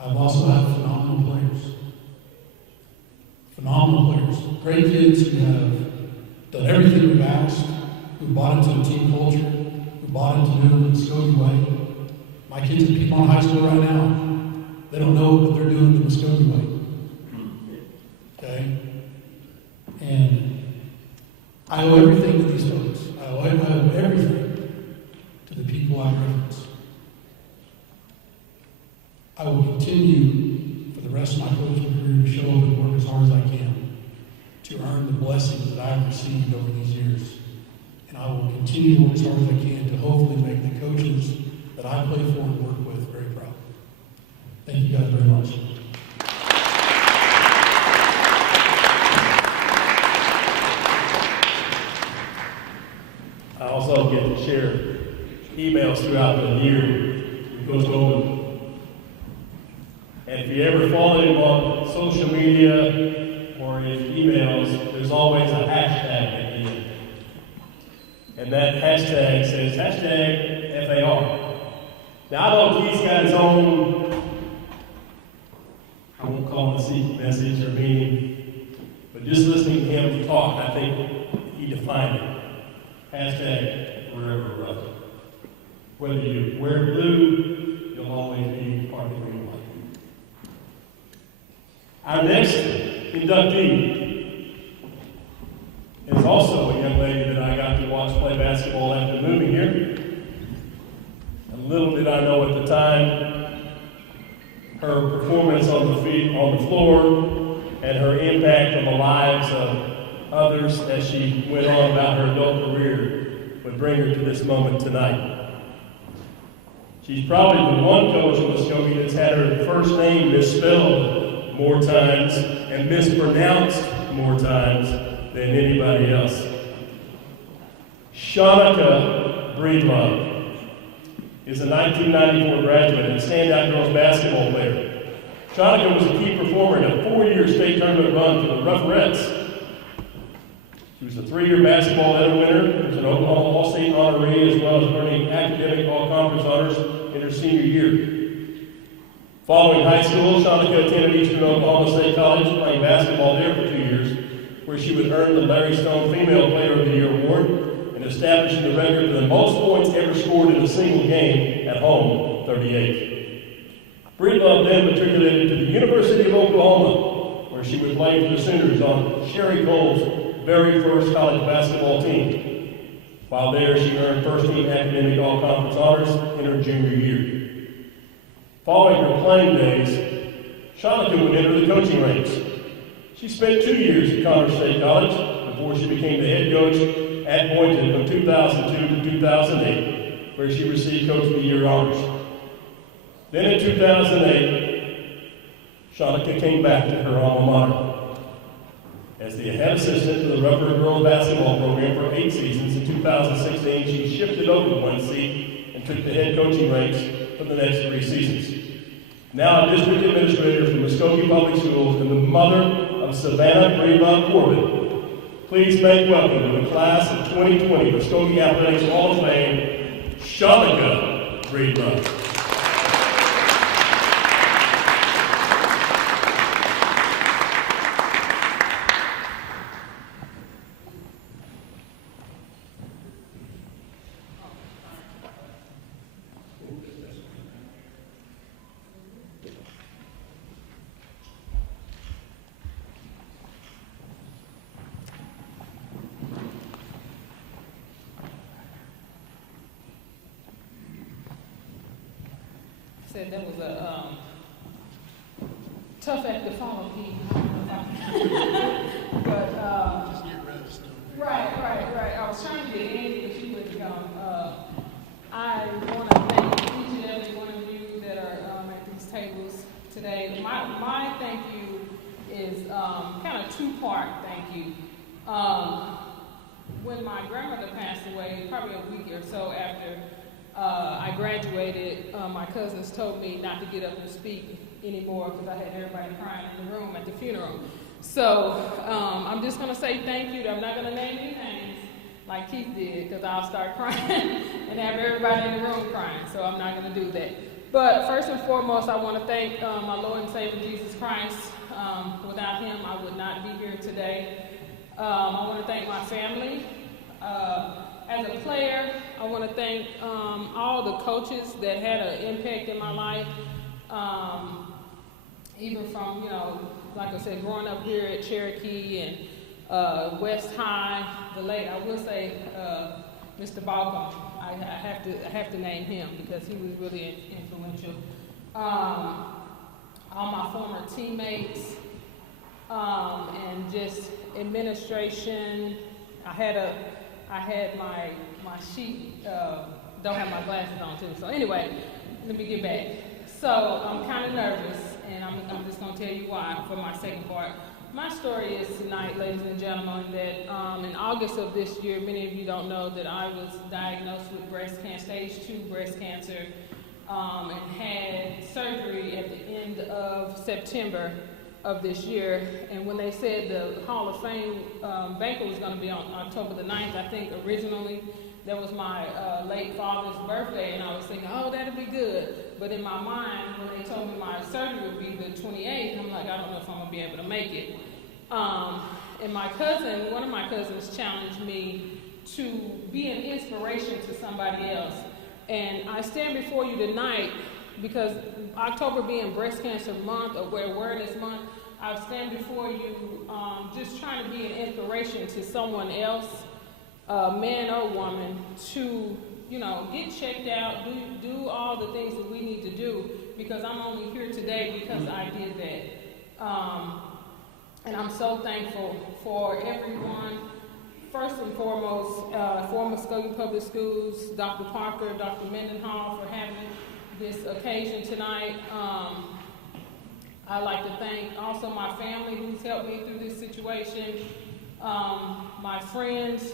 I've also had phenomenal players. Phenomenal players. Great kids who have done everything we've asked, who bought into a team culture, who bought into doing the Muskogee way. My kids at Piedmont High School right now, they don't know what they're doing the Muskogee way. Okay? And I owe everything to these folks. I owe everything to the people I reference. I will continue for the rest of my coaching career to show up and work as hard as I can to earn the blessings that I have received over these years. and I will continue to work as hard as I can to hopefully make the coaches that I play for and work with very proud. Thank you guys very much. I also get to share emails throughout the year with Coach Bowman. And if you ever follow him on social media or his emails, there's always a hashtag at the end. And that hashtag says hashtag FAR. Now, I know he's got his own, I won't call it a secret message or meaning, but just listening to him talk, I think he defined it. Hashtag forever love. Whether you wear blue, you'll always be part of the green light. Our next inductee is also a young lady that I got to watch play basketball after moving here. And little did I know at the time, her performance on the floor, and her impact on the lives of others as she went on about her adult career would bring her to this moment tonight. She's probably the one coach in Muskogee that's had her first name misspelled more times and mispronounced more times than anybody else. Shanika Breedlove is a 1994 graduate and standout girls basketball player. Shanika was a key performer in a 4-year state tournament run for the Roughettes. She was a 3-year basketball medal winner, was an Oklahoma All-State honoree, as well as earning academic all-conference honors in her senior year. Following high school, Shanika attended Eastern Oklahoma State College, playing basketball there for 2 years, where she would earn the Larry Stone Female Player of the Year award and establishing the record for the most points ever scored in a single game at home, 38. Breedlove then matriculated to the University of Oklahoma, where she would play for the Sooners on Sherry Cole's very first college basketball team. While there, she earned first-team academic all-conference honors in her junior year. Following her playing days, Shanika would enter the coaching ranks. She spent 2 years at Connors State College before she became the head coach at Boynton from 2002 to 2008, where she received Coach of the Year honors. Then in 2008, Shanika came back to her alma mater. As the head assistant to the Rougher Girls Basketball Program for 8 seasons, in 2016 she shifted over 1 seat and took the head coaching ranks for the next 3 seasons. Now a district administrator for Muskogee Public Schools and the mother of Savannah Breedlove Corbin, please make welcome to the class of 2020 Muskogee Athletics Hall of Fame, Shanika Breedlove. Said that was a tough act to follow, Pete. But right. I was trying to get Angie, but she wouldn't come. I want to thank each and every one of you that are at these tables today. My thank you is kind of two-part thank you. When my grandmother passed away, probably a week or so after I graduated, my cousins told me not to get up and speak anymore because I had everybody crying in the room at the funeral. So I'm just going to say thank you. I'm not going to name any names like Keith did because I'll start crying and have everybody in the room crying. So I'm not going to do that. But first and foremost, I want to thank my Lord and Savior Jesus Christ. Without him, I would not be here today. I want to thank my family. As a player, I want to thank all the coaches that had an impact in my life, even from, like I said, growing up here at Cherokee and West High, I will say Mr. Balcom. I have to name him because he was really influential. All my former teammates and just administration. I I had my sheet, don't have my glasses on too. So anyway, let me get back. So I'm kind of nervous, and I'm just gonna tell you why for my second part. My story is tonight, ladies and gentlemen, that in August of this year, many of you don't know that I was diagnosed with breast cancer, stage 2 breast cancer, and had surgery at the end of September of this year. And when they said the Hall of Fame banquet was going to be on October the 9th, I think originally that was my late father's birthday, and I was thinking, oh, that'll be good. But in my mind, when they told me my surgery would be the 28th, I'm like, I don't know if I'm going to be able to make it. And my cousin, one of my cousins challenged me to be an inspiration to somebody else. And I stand before you tonight because October being Breast Cancer Month or Awareness Month, I stand before you just trying to be an inspiration to someone else, man or woman, to, you know, get checked out, do all the things that we need to do, because I'm only here today because I did that. And I'm so thankful for everyone. First and foremost, for Muskogee Public Schools, Dr. Parker, Dr. Mendenhall for having this occasion tonight. I'd like to thank also my family who's helped me through this situation, my friends,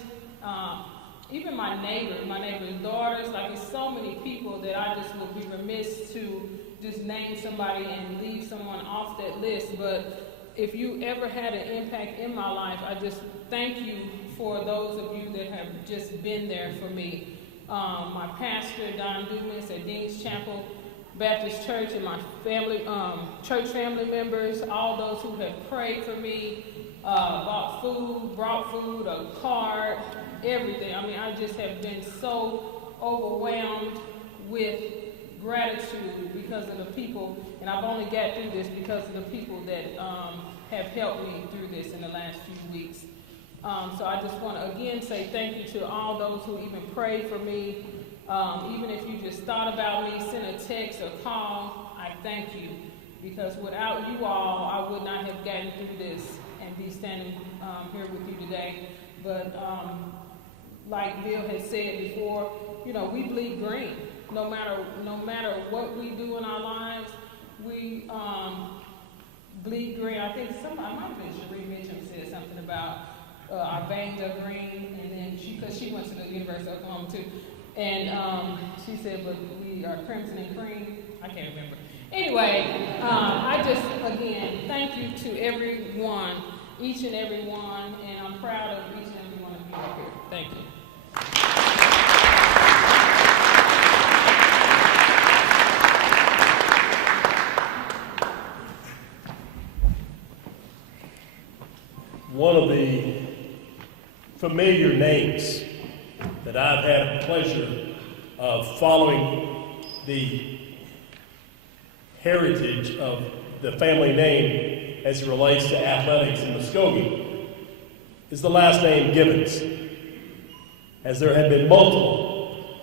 even my neighbor's daughters. Like, there's so many people that I just would be remiss to just name somebody and leave someone off that list. But if you ever had an impact in my life, I just thank you for those of you that have just been there for me. My pastor, Don Dumas at Dean's Chapel Baptist Church, and my family, church family members, all those who have prayed for me, brought food, a card, everything. I mean, I just have been so overwhelmed with gratitude because of the people, and I've only got through this because of the people that have helped me through this in the last few weeks. So I just want to again say thank you to all those who even prayed for me. Even if you just thought about me, sent a text or call, I thank you. Because without you all, I would not have gotten through this and be standing here with you today. But like Bill had said before, you know, we bleed green. No matter what we do in our lives, we bleed green. I think somebody, might have been Cherie Mitchell, said something about our veins are green, and then because she went to the University of Oklahoma too, and she said, but we are crimson and cream. I can't remember. Anyway, I just again thank you to everyone, each and every one, and I'm proud of each and every one of you up here. Thank you. One of the familiar names that I've had the pleasure of following the heritage of the family name as it relates to athletics in Muskogee is the last name Gibbons, as there have been multiple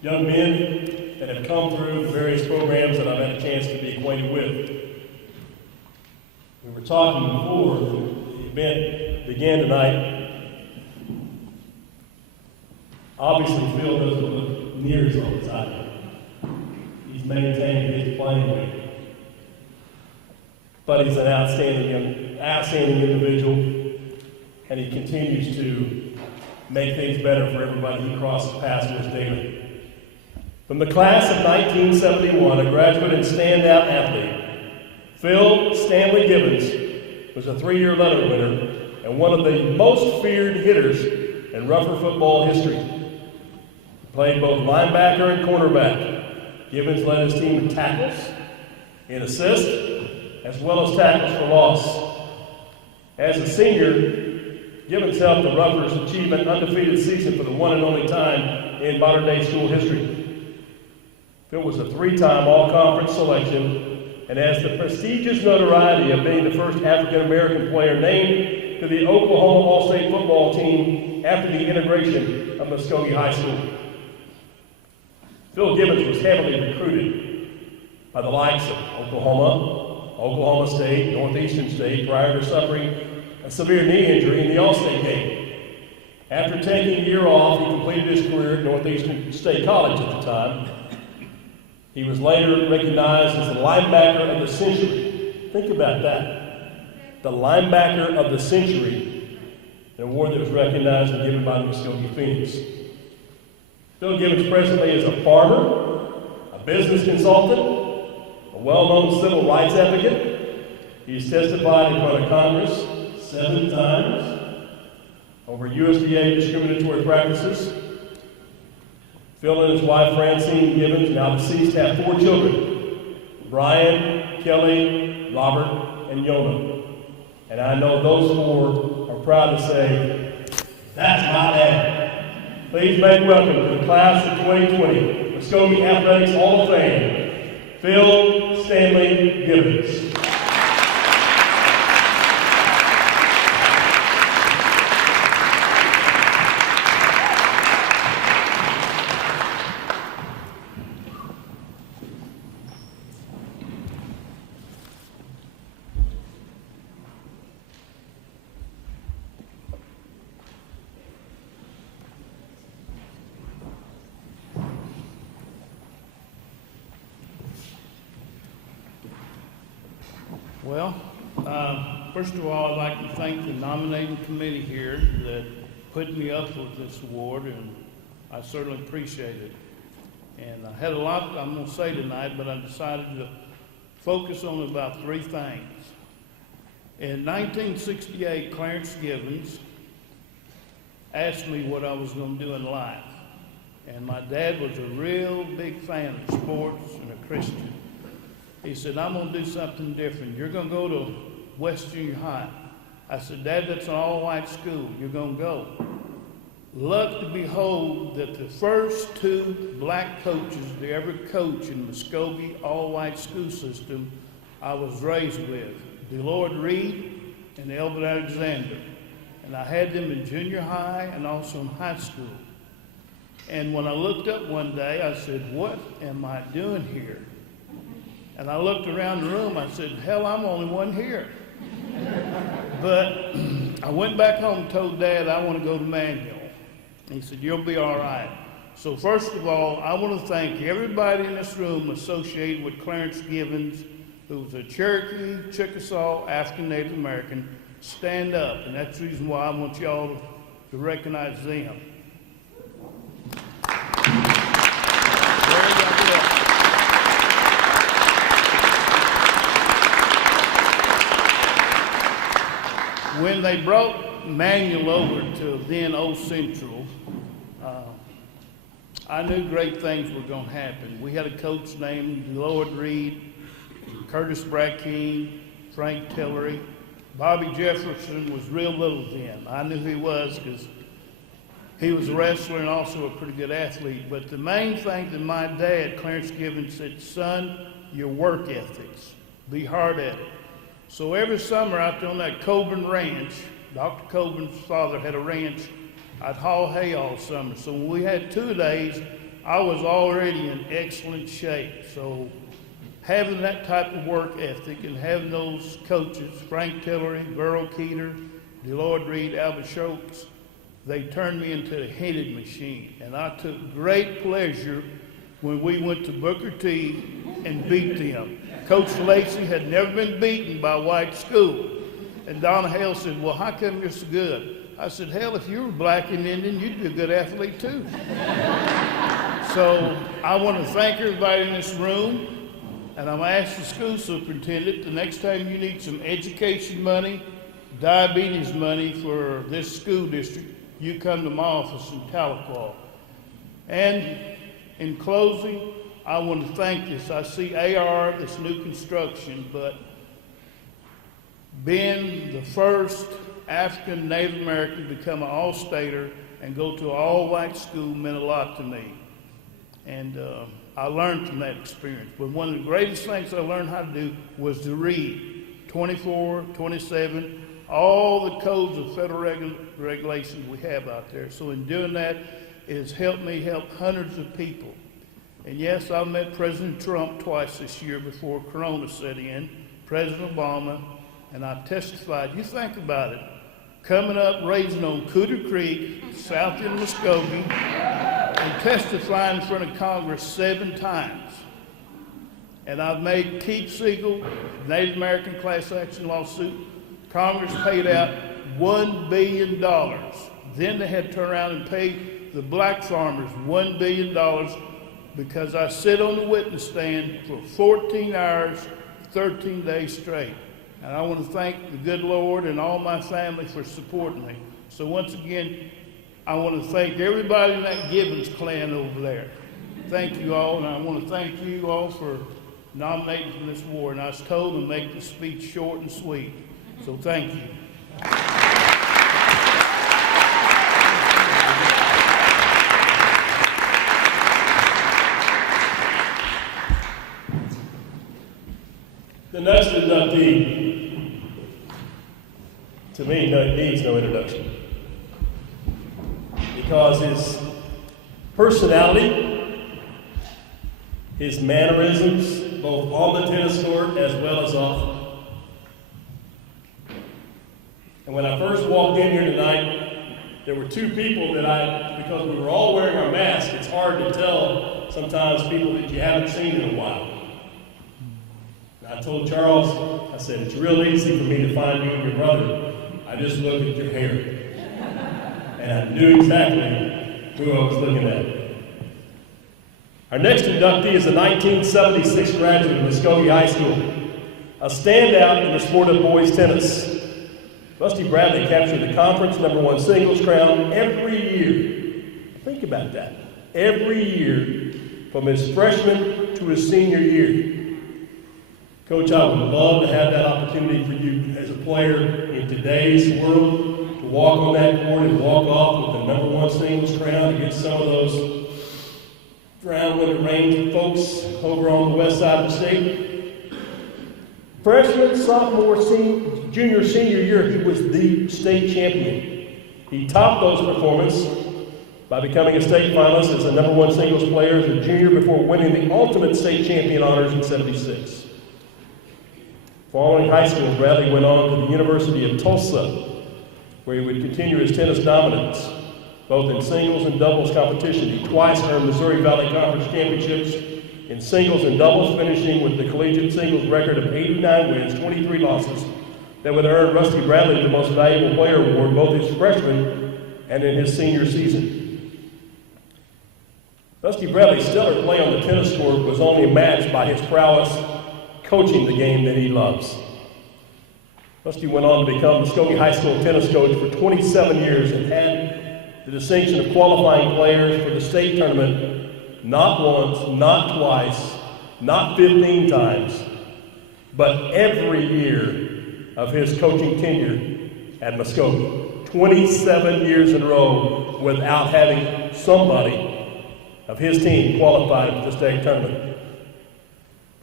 young men that have come through the various programs that I've had a chance to be acquainted with. We were talking before the event began tonight. Obviously, Phil doesn't look near as old as I do. He's maintaining his playing weight. But he's an outstanding individual, and he continues to make things better for everybody he crosses paths with daily. From the class of 1971, a graduate and standout athlete, Phil Stanley Gibbons was a 3-year letter winner and one of the most feared hitters in Rougher football history. He played both linebacker and cornerback. Gibbons led his team in tackles, in assists, as well as tackles for loss. As a senior, Gibbons helped the Roughers achieve an undefeated season for the one and only time in modern-day school history. Phil was a 3-time all-conference selection and has the prestigious notoriety of being the first African-American player named to the Oklahoma All-State football team after the integration of Muskogee High School. Phil Gibbons was heavily recruited by the likes of Oklahoma, Oklahoma State, Northeastern State prior to suffering a severe knee injury in the All-State game. After taking a year off, he completed his career at Northeastern State College at the time. He was later recognized as the linebacker of the century. Think about that. The linebacker of the century, an award that was recognized and given by the Muskogee Phoenix. Phil Gibbons presently is a farmer, a business consultant, a well-known civil rights advocate. He's testified in front of Congress 7 times over USDA discriminatory practices. Phil and his wife Francine Gibbons, now deceased, have 4 children: Brian, Kelly, Robert, and Yona. And I know those 4 are proud to say, that's my dad. Please make welcome to the class of 2020, Muskogee Athletics Hall of Fame, Phil Stanley Gibbons. Well, first of all, I'd like to thank the nominating committee here that put me up with this award, and I certainly appreciate it. And I had a lot I'm going to say tonight, but I decided to focus on about 3 things. In 1968, Clarence Gibbons asked me what I was going to do in life. And my dad was a real big fan of sports and a Christian. He said, I'm going to do something different. You're going to go to West Junior High. I said, Dad, that's an all-white school. You're going to go. Luck to behold that the first 2 black coaches to ever coach in the Muskogee all-white school system I was raised with, DeLord Reed and Elbert Alexander. And I had them in junior high and also in high school. And when I looked up one day, I said, what am I doing here? And I looked around the room, I said, hell, I'm the only one here. But I went back home and told Dad I want to go to Manual. He said, you'll be all right. So first of all, I want to thank everybody in this room associated with Clarence Gibbons, who was a Cherokee, Chickasaw, African Native American. Stand up, and that's the reason why I want y'all to recognize them. When they brought Manual over to then Old Central, I knew great things were going to happen. We had a coach named DeLord Reed, Curtis Brackeen, Frank Tillery. Bobby Jefferson was real little then. I knew who he was because he was a wrestler and also a pretty good athlete. But the main thing that my dad, Clarence Gibbons, said, son, your work ethics. Be hard at it. So every summer out there on that Coburn Ranch, Dr. Coburn's father had a ranch, I'd haul hay all summer. So when we had 2 days, I was already in excellent shape. So having that type of work ethic and having those coaches, Frank Tillery, Burl Keeter, DeLord Reed, Albert Schultz, they turned me into a hitting machine. And I took great pleasure when we went to Booker T and beat them. Coach Lacey had never been beaten by a white school. And Donna Hale said, well, how come you're so good? I said, hell, if you were black and Indian, you'd be a good athlete too. So I want to thank everybody in this room. And I'm going to ask the school superintendent, the next time you need some education money, diabetes money for this school district, you come to my office in Tahlequah. And in closing, I want to thank this. I see AR, this new construction, but being the first African Native American to become an all-stater and go to an all-white school meant a lot to me. And I learned from that experience. But one of the greatest things I learned how to do was to read 24, 27, all the codes of federal regulations we have out there. So in doing that, it has helped me help hundreds of people. And yes, I've met President Trump twice this year before Corona set in, President Obama, and I testified. You think about it. coming up raising on Cooter Creek, south in Muskogee, and testifying in front of Congress 7 times. And I've made Keith Siegel, Native American class action lawsuit. Congress paid out $1 billion. Then they had to turn around and pay the black farmers $1 billion because I sit on the witness stand for 14 hours, 13 days straight. And I want to thank the good Lord and all my family for supporting me. So once again, I want to thank everybody in that Gibbons clan over there. Thank you all, and I want to thank you all for nominating for this award. And I was told to make the speech short and sweet. So thank you. The next inductee, to me, needs no introduction. Because his personality, his mannerisms, both on the tennis court as well as off. And when I first walked in here tonight, there were 2 people that because we were all wearing our masks, it's hard to tell sometimes people that you haven't seen in a while. I told Charles, I said, it's real easy for me to find you and your brother. I just look at your hair. And I knew exactly who I was looking at. Our next inductee is a 1976 graduate of Muskogee High School, a standout in the sport of boys tennis. Rusty Bradley captured the conference #1 singles crown every year. Think about that. Every year, from his freshman to his senior year. Coach, I would love to have that opportunity for you as a player in today's world to walk on that court and walk off with the #1 singles crown against some of those drowned when it rained folks over on the west side of the state. Freshman, sophomore, junior, senior year, he was the state champion. He topped those performances by becoming a state finalist as a #1 singles player as a junior before winning the ultimate state champion honors in '76. Following high school, Bradley went on to the University of Tulsa, where he would continue his tennis dominance, both in singles and doubles competition. He twice earned Missouri Valley Conference championships in singles and doubles, finishing with the collegiate singles record of 89 wins, 23 losses, that would earn Rusty Bradley the Most Valuable Player award both his freshman and in his senior season. Rusty Bradley's stellar play on the tennis court was only matched by his prowess coaching the game that he loves. Rusty went on to become Muskogee High School tennis coach for 27 years and had the distinction of qualifying players for the state tournament not once, not twice, not 15 times, but every year of his coaching tenure at Muskogee. 27 years in a row without having somebody of his team qualified for the state tournament.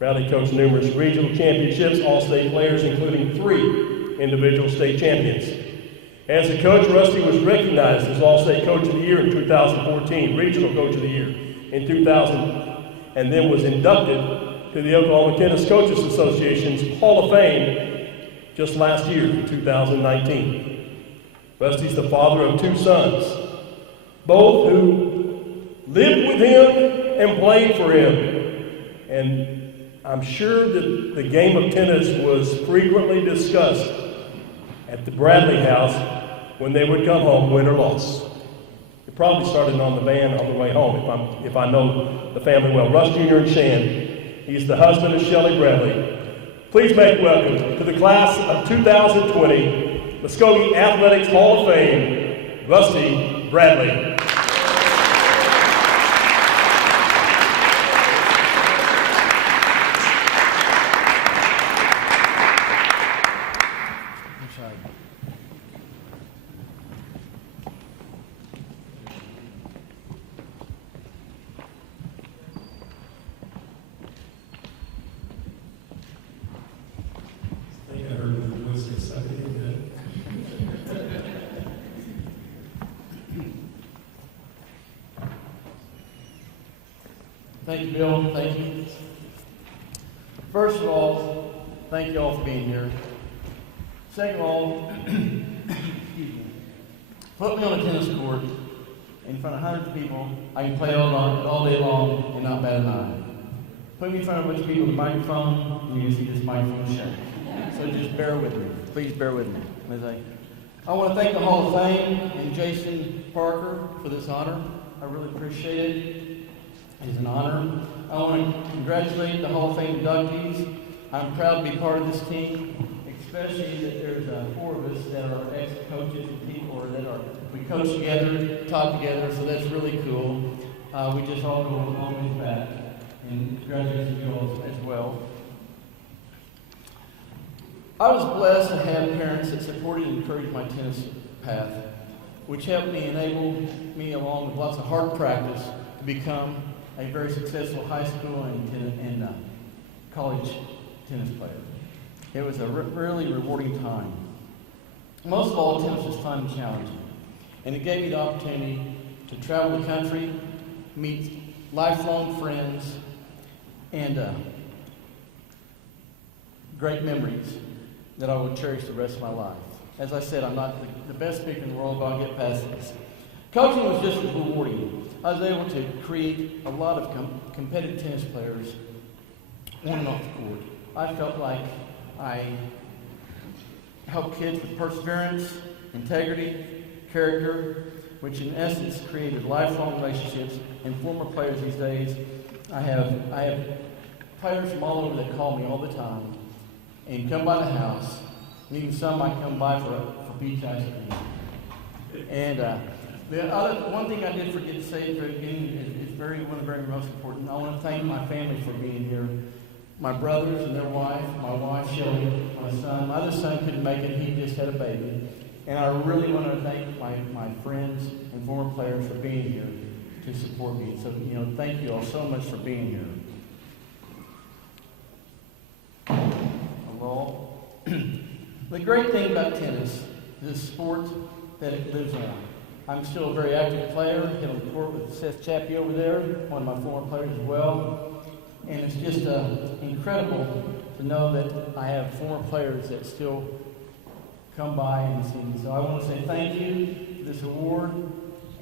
Bradley coached numerous regional championships, all-state players, including 3 individual state champions. As a coach, Rusty was recognized as All-State Coach of the Year in 2014, Regional Coach of the Year in 2000, and then was inducted to the Oklahoma Tennis Coaches Association's Hall of Fame just last year in 2019. Rusty's the father of 2 sons, both who lived with him and played for him. And I'm sure that the game of tennis was frequently discussed at the Bradley house when they would come home, win or loss. It probably started on the van on the way home, if I know the family well. Russ Jr. and Shan, he's the husband of Shelley Bradley. Please make welcome to the class of 2020, Muskogee Athletics Hall of Fame, Rusty Bradley. Thank you, Bill. Thank you. First of all, thank you all for being here. Second of all, excuse me. Put me on a tennis court in front of hundreds of people, I can play all day long and not bat an eye. Put me in front of a bunch of people with a microphone, and you see this microphone shake. So just bear with me. Please bear with me. I want to thank the Hall of Fame and Jason Parker for this honor. I really appreciate it. It is an honor. I want to congratulate the Hall of Fame inductees. I'm proud to be part of this team, especially that there's 4 of us that are ex-coaches and people we coach together, taught together, so that's really cool. We just all go a long ways back, and congratulations to you all as well. I was blessed to have parents that supported and encouraged my tennis path, which helped me enable me, along with lots of hard practice, to become a very successful high school and college tennis player. It was a really rewarding time. Most of all, tennis was fun and challenging, and it gave me the opportunity to travel the country, meet lifelong friends, and great memories that I will cherish the rest of my life. As I said, I'm not the best speaker in the world, but I'll get past this. Coaching was just as rewarding. I was able to create a lot of competitive tennis players on and off the court. I felt like I helped kids with perseverance, integrity, character, which in essence created lifelong relationships. And former players these days, I have players from all over that call me all the time and come by the house, and even some might come by for beach ice cream. And one thing I did forget to say at the very beginning is one of the very most important. I want to thank my family for being here. My brothers and their wife, my wife Shelley, my son. My other son couldn't make it, he just had a baby. And I really want to thank my friends and former players for being here to support me. So, thank you all so much for being here. Hello. The great thing about tennis is a sport that it lives on. I'm still a very active player, hit on the court with Seth Chappie over there, one of my former players as well. And it's just incredible to know that I have former players that still come by and see me. So I want to say thank you for this award.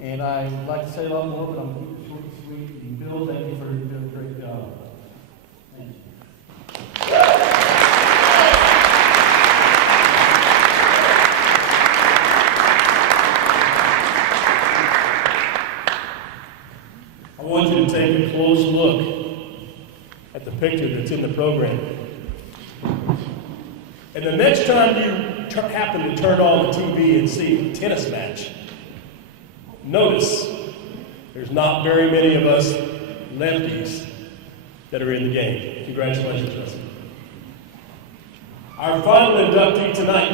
And I'd like to say a lot more, but I'm keeping it short and sweet. And Bill, thank you for doing a great job. Thank you. I want you to take a close look at the picture that's in the program. And the next time you happen to turn on the TV and see a tennis match, notice there's not very many of us lefties that are in the game. Congratulations, Justin. Our final inductee tonight,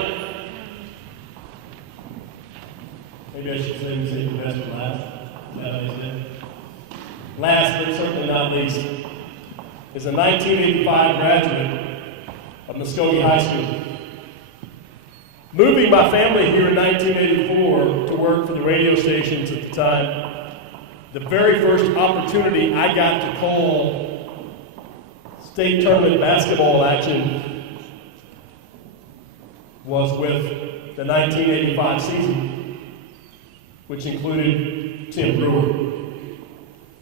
maybe I should say the best for last. Is that how you said? Last, but certainly not least, is a 1985 graduate of Muskogee High School. Moving my family here in 1984 to work for the radio stations at the time, the very first opportunity I got to call state tournament basketball action was with the 1985 season, which included Tim Brewer.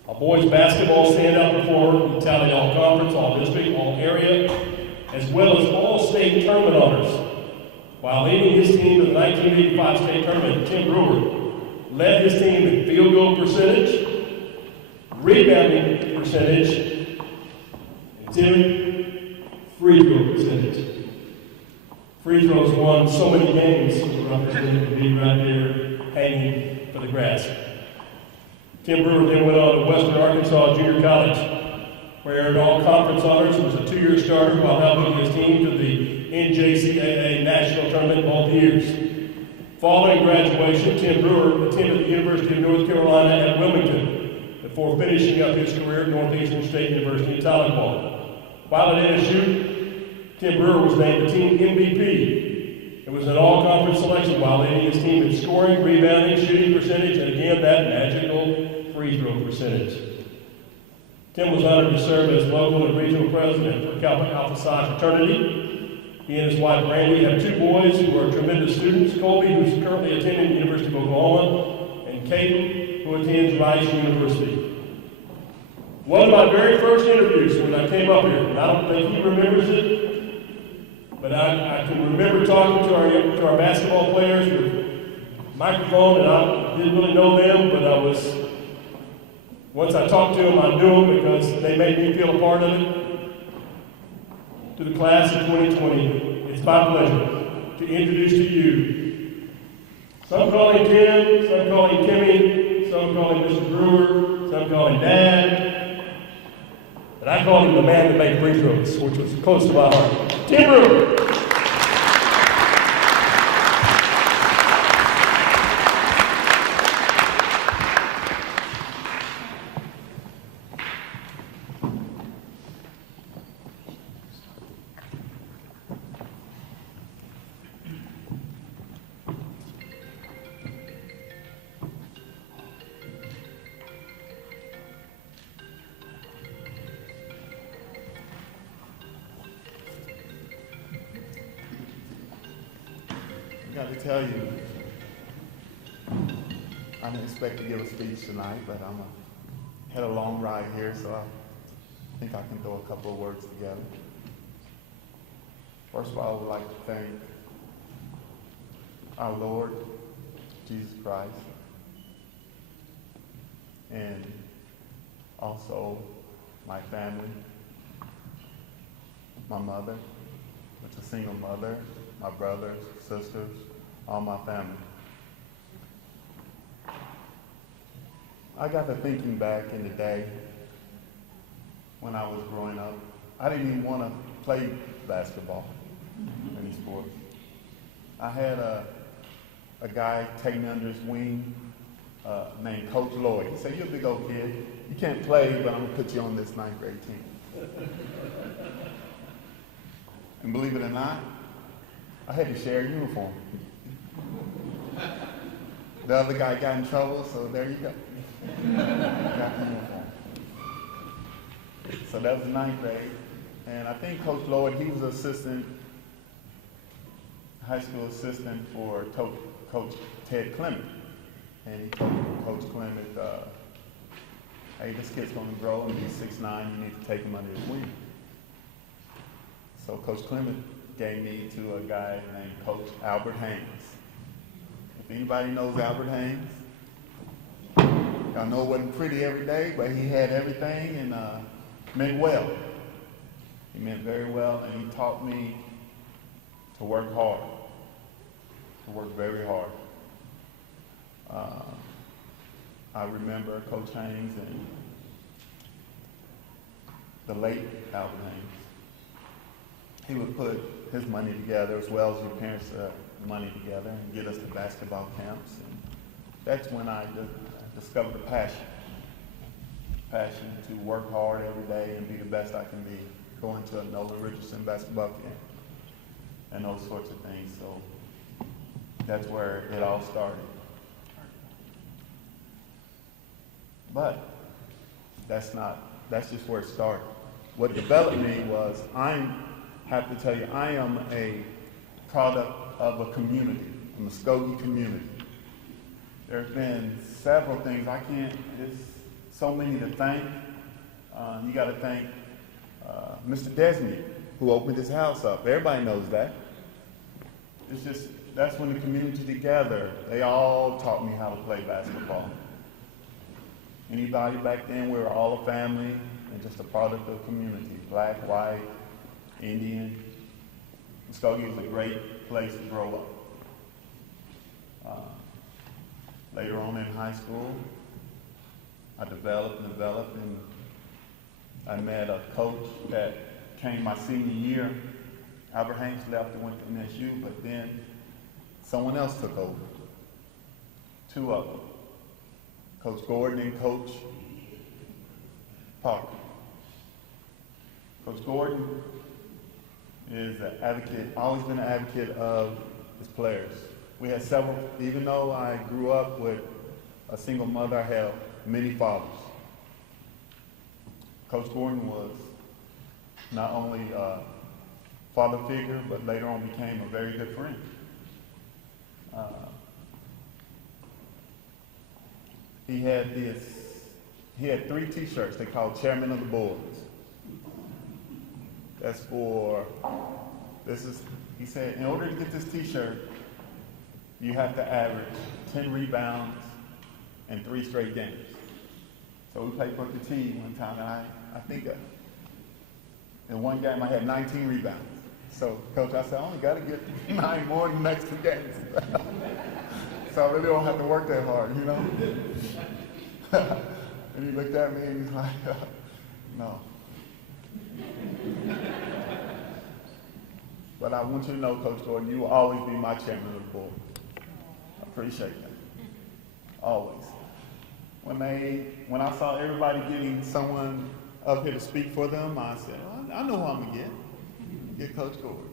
A boys basketball standout performer who tallied all conference, all district, all area, as well as all state tournament honors. While leading his team to the 1985 state tournament, Tim Brewer led his team in field goal percentage, rebounding percentage, and Tim, free throw percentage. Free throws won so many games, representing the beat right there, hanging for the grass. Tim Brewer then went on to Western Arkansas Junior College, where he earned all conference honors and was a 2-year starter while helping his team to the NJCAA National Tournament both years. Following graduation, Tim Brewer attended the University of North Carolina at Wilmington before finishing up his career at Northeastern State University in Tahlequah. While at NSU, Tim Brewer was named the team MVP. It was an all-conference selection while leading his team in scoring, rebounding, shooting percentage, and again that magical free throw percentage. Tim was honored to serve as local and regional president for Kappa Alpha Psi fraternity. He and his wife Brandy have two boys who are tremendous students, Colby, who's currently attending the University of Oklahoma, and Caden, who attends Rice University. One of my very first interviews when I came up here, and I don't think he remembers it, but I can remember talking to our basketball players with microphone, and I didn't really know them, but once I talked to them, I knew them because they made me feel a part of it. To the class of 2020, it's my pleasure to introduce to you. Some call him Tim, some call him Timmy, some call him Mr. Brewer, some call him Dad. But I call him the man that made free throws, which was close to my heart. Tim Brewer. I got to tell you, I didn't expect to give a speech tonight, but had a long ride here, so I think I can throw a couple of words together. First of all, I would like to thank our Lord, Jesus Christ, and also my family, my mother, which is a single mother, my brothers, sisters, all my family. I got to thinking back in the day when I was growing up. I didn't even want to play basketball, any sport. I had a guy take me under his wing named Coach Lloyd. He said, "You're a big old kid. You can't play, but I'm going to put you on this 9th grade team." And believe it or not, I had to share a uniform. The other guy got in trouble, so there you go. Got the uniform. So that was 9th grade. And I think Coach Lloyd, he was assistant, high school assistant for Coach Ted Clement. And he told Coach Clement, hey, this kid's going to grow and be 6'9", you need to take him under his wing. So Coach Clement gave me to a guy named Coach Albert Haynes. If anybody knows Albert Haynes, y'all know it wasn't pretty every day, but he had everything and meant well. He meant very well, and he taught me to work hard, to work very hard. I remember Coach Haynes and the late Albert Haynes. He would put his money together as well as your parents' money together and get us to basketball camps. And that's when I discovered a passion to work hard every day and be the best I can be, going to a Nolan Richardson basketball camp and those sorts of things. So that's where it all started. But that's just where it started. What developed me was, I have to tell you, I am a product of a community, a Muskogee community. There's been several things, there's so many to thank. You got to thank Mr. Desney, who opened his house up. Everybody knows that. That's when the community together, they all taught me how to play basketball. Anybody back then, we were all a family and just a product of community, black, white, Indian. Muskogee was a great place to grow up. Later on in high school, I developed, and I met a coach that came my senior year. Albert Haynes left and went to MSU, but then someone else took over. Two of them. Coach Gordon and Coach Parker. Coach Gordon is an advocate, always been an advocate of his players. We had several, even though I grew up with a single mother, I had many fathers. Coach Gordon was not only father figure, but later on became a very good friend. He had 3 t-shirts they called Chairman of the Boards. That's he said, in order to get this t-shirt, you have to average 10 rebounds in 3 straight games. So we played Booker T one time, and I think in one game I had 19 rebounds. So, Coach, I said, I only got to get 9 more in the next 2 games. So I really don't have to work that hard, you know? And he looked at me and he's like, no. But I want you to know, Coach Gordon, you will always be my chairman of the board. I appreciate that. Always. When I saw everybody getting someone up here to speak for them, I said, well, I know who I'm going to get Coach Gordon.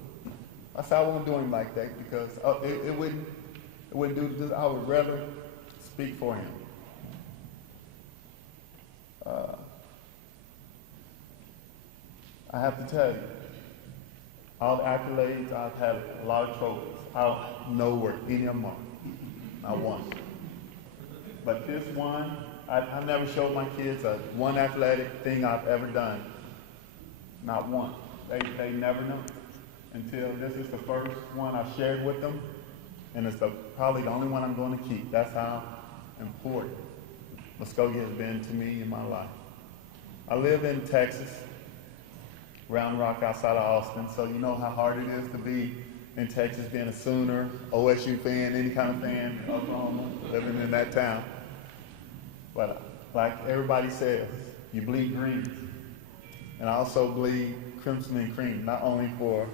I said I won't do him like that because it wouldn't do this. I would rather speak for him. I have to tell you, all the accolades, I've had a lot of trophies. I don't know where any of them are. Not one. But this one, I never showed my kids one athletic thing I've ever done. Not one. They never know until this is the first one I shared with them, and it's probably the only one I'm going to keep. That's how important Muskogee has been to me in my life. I live in Texas, Round Rock outside of Austin, so you know how hard it is to be in Texas, being a Sooner, OSU fan, any kind of fan, Oklahoma, living in that town. But like everybody says, you bleed green. And I also bleed crimson and cream, not only for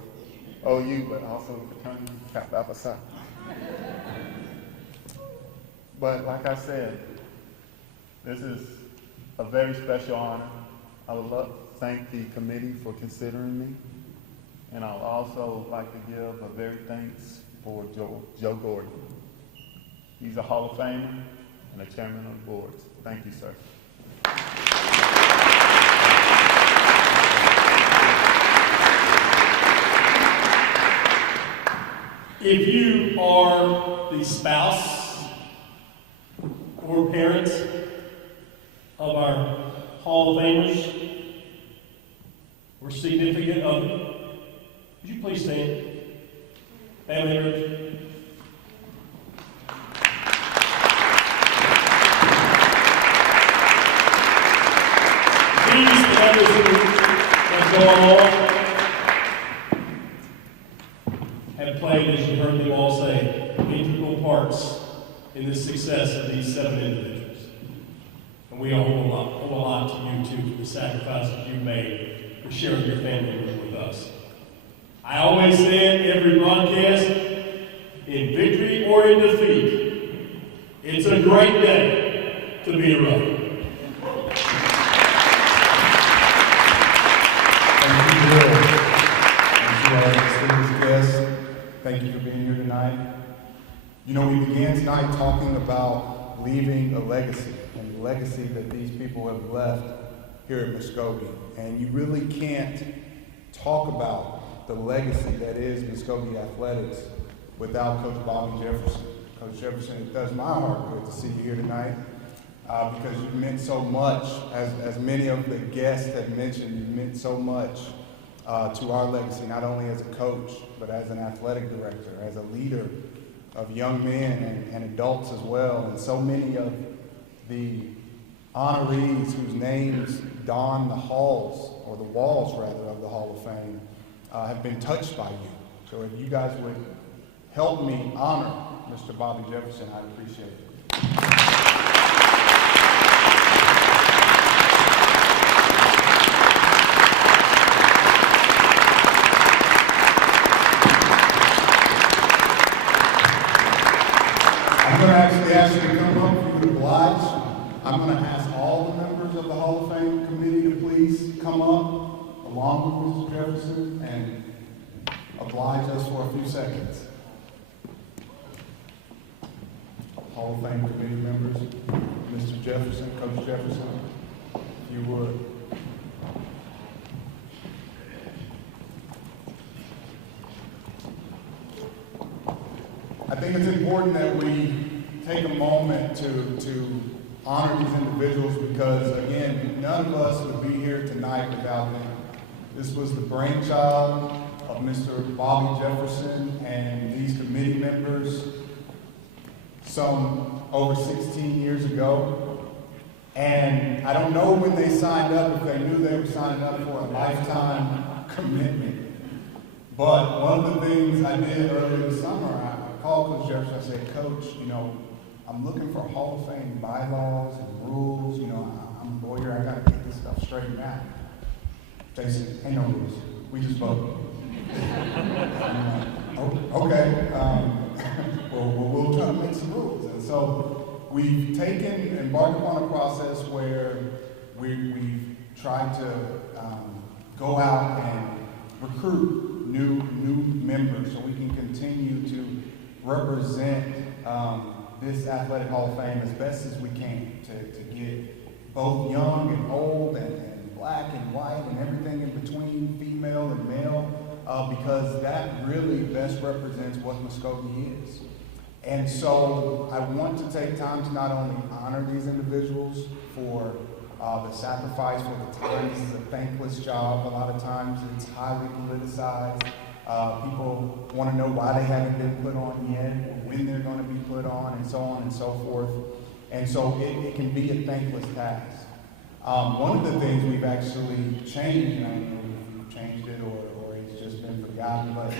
OU, but also for Kappa Alpha Psi. But like I said, this is a very special honor. I would love to thank the committee for considering me. And I would also like to give a very thanks for Joe Gordon. He's a Hall of Famer and a chairman of the boards. Thank you, sir. If you are the spouse or parent of our Hall of Famers or significant other, would you please stand? Family members. These and others that go on have played, as you heard them all say, integral parts in the success of these 7 individuals. And we owe a lot to you, too, for the sacrifices you made for sharing your family members with us. I always say it every broadcast, in victory or in defeat, it's a great day to be a Rebel. Thank you for being here tonight. You know, we began tonight talking about leaving a legacy, and the legacy that these people have left here at Muskogee. And you really can't talk about the legacy that is Muskogee athletics without Coach Bobby Jefferson. Coach Jefferson, it does my heart good to see you here tonight because you've meant so much. As many of the guests have mentioned, you've meant so much to our legacy, not only as a coach, but as an athletic director, as a leader of young men and adults as well. And so many of the honorees whose names don the halls, or the walls rather, of the Hall of Fame, have been touched by you. So if you guys would help me honor Mr. Bobby Jefferson, I'd appreciate it. I'm going to actually ask you to come up if you would oblige. I'm going to ask all the members of the Hall of Fame committee to please come up along with Mr. Jefferson and oblige us for a few seconds. Hall of Fame committee members, Mr. Jefferson, Coach Jefferson, if you would. think it's important that we take a moment to honor these individuals because, again, none of us would be here tonight without them. This was the brainchild of Mr. Bobby Jefferson and these committee members some over 16 years ago. And I don't know when they signed up, if they knew they were signing up for a lifetime commitment. But one of the things I did earlier this summer, I called Coach Jefferson, I said, Coach, I'm looking for Hall of Fame bylaws and rules. I'm a lawyer, I gotta get this stuff straightened out. Jason, ain't no rules. We just vote. Okay. Well, we'll try to make some rules. And so we've embarked upon a process where we've tried to go out and recruit new members so we can continue to represent this Athletic Hall of Fame as best as we can to get both young and old and black and white and everything in between, female and male, because that really best represents what Muskogee is. And so I want to take time to not only honor these individuals for the sacrifice, for the time. This is a thankless job. A lot of times it's highly politicized. People want to know why they haven't been put on yet, or when they're going to be put on, and so on and so forth. And so it can be a thankless task. One of the things we've actually changed, and I don't know if we've changed it or it's just been forgotten, but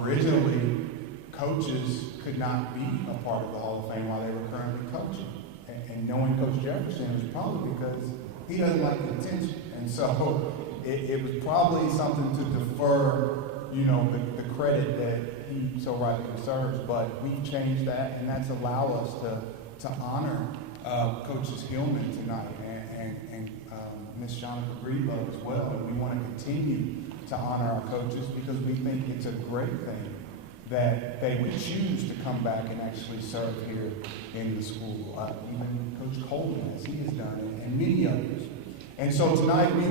originally coaches could not be a part of the Hall of Fame while they were currently coaching. And knowing Coach Jefferson was probably because he doesn't like the attention. And so it was probably something to defer, the credit that he so rightly deserves. But we've changed that, and that's allowed us to honor Coaches HILLMON tonight and Ms. Shanika Breedlove as well. And we want to continue to honor our coaches because we think it's a great thing that they would choose to come back and actually serve here in the school. Even Coach Coleman, as he has done, and many others. And so tonight we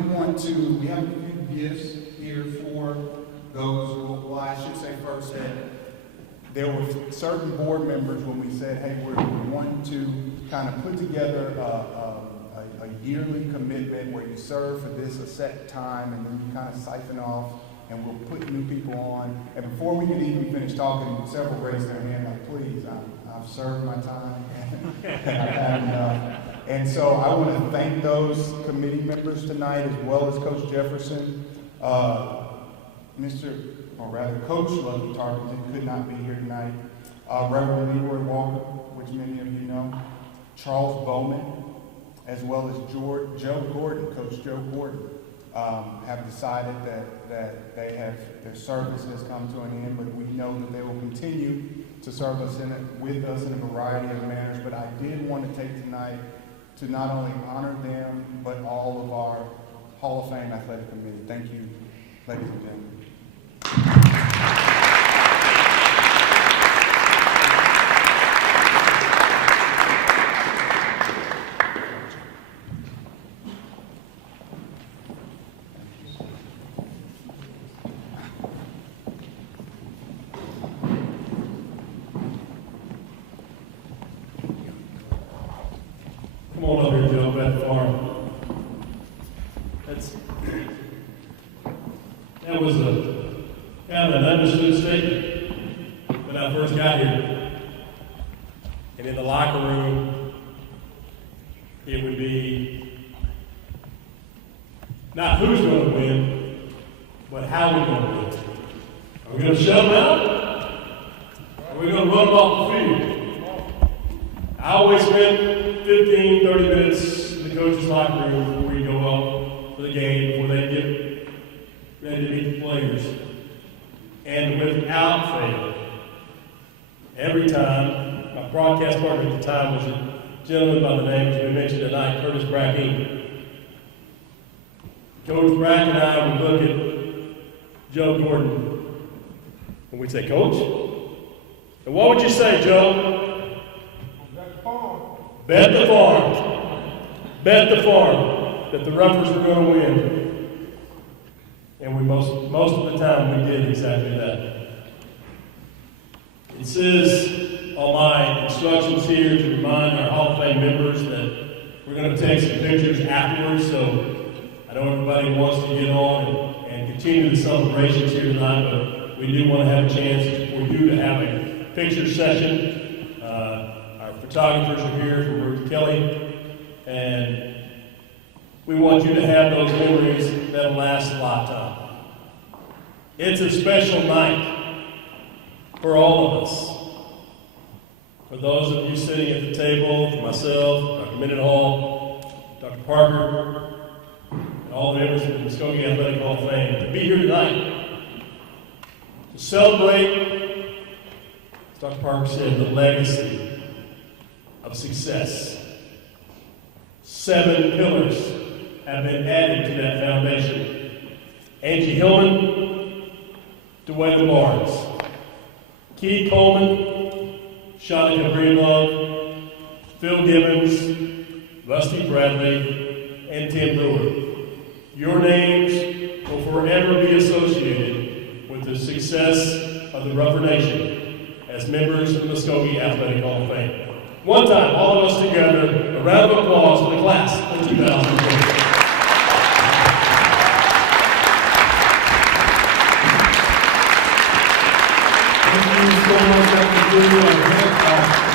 have a few gifts here for those who, I should say first that there were certain board members when we said, hey, we want to kind of put together a yearly commitment where you serve for this a set time and then you kind of siphon off and we'll put new people on. And before we could even finish talking, several raised their hand like, please, I've served my time and I've had enough. And so I want to thank those committee members tonight as well as Coach Jefferson. Coach Lucky Tarkington could not be here tonight. Reverend Leroy Walker, which many of you know. Charles Bowman, as well as Joe Gordon, Coach Joe Gordon. Have decided that their service has come to an end, but we know that they will continue to serve us with us in a variety of manners. But I did want to take tonight to not only honor them, but all of our Hall of Fame Athletic Committee. Thank you, ladies and gentlemen. Come on over here, Joe, back farm. That was a kind of an understood statement when I first got here. And in the locker room, it would be not who's going to win, but how we're going to win. Are we going to shut them out? Are we going to run them off the field? I always spend 15, 30 minutes in the coach's locker room before we go up for the game, before they get ready to meet the players. And without fail, every time, my broadcast partner at the time was a gentleman by the name, as we mentioned tonight, Curtis Brackeen. Coach Brack and I would look at Joe Gordon, and we'd say, Coach, and what would you say, Joe? Bet the farm. Bet the farm. Bet the farm that the Roughers were going to win. And we most of the time we did exactly that. And says on my instructions here to remind our Hall of Fame members that we're going to take some pictures afterwards, so I know everybody wants to get on and continue the celebrations here tonight, but we do want to have a chance for you to have a picture session. Our photographers are here from Ruth Kelly, and we want you to have those memories that'll last a lifetime. It's a special night for all of us. For those of you sitting at the table, for myself, Dr. Mendenhall, Dr. Parker, and all the members of the Muskogee Athletic Hall of Fame, to be here tonight to celebrate, as Dr. Parker said, the legacy of success. 7 pillars have been added to that foundation. Angie Hillman, DAWAYLON Barnes, Key Coleman, Shanika Greenlove, Phil Gibbons, Rusty Bradley, and Tim Brewer. Your names will forever be associated with the success of the Rougher Nation as members of the Muskogee Athletic Hall of Fame. One time, all of us together, a round of applause for the class of 2020. Thank you so much, Dr. Brewer. We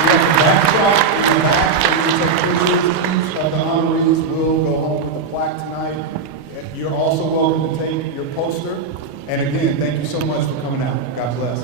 have a backdrop in the back, and we take pictures. Each of the honorees will go home with a plaque tonight. You're also welcome to take your poster. And again, thank you so much for coming out. God bless.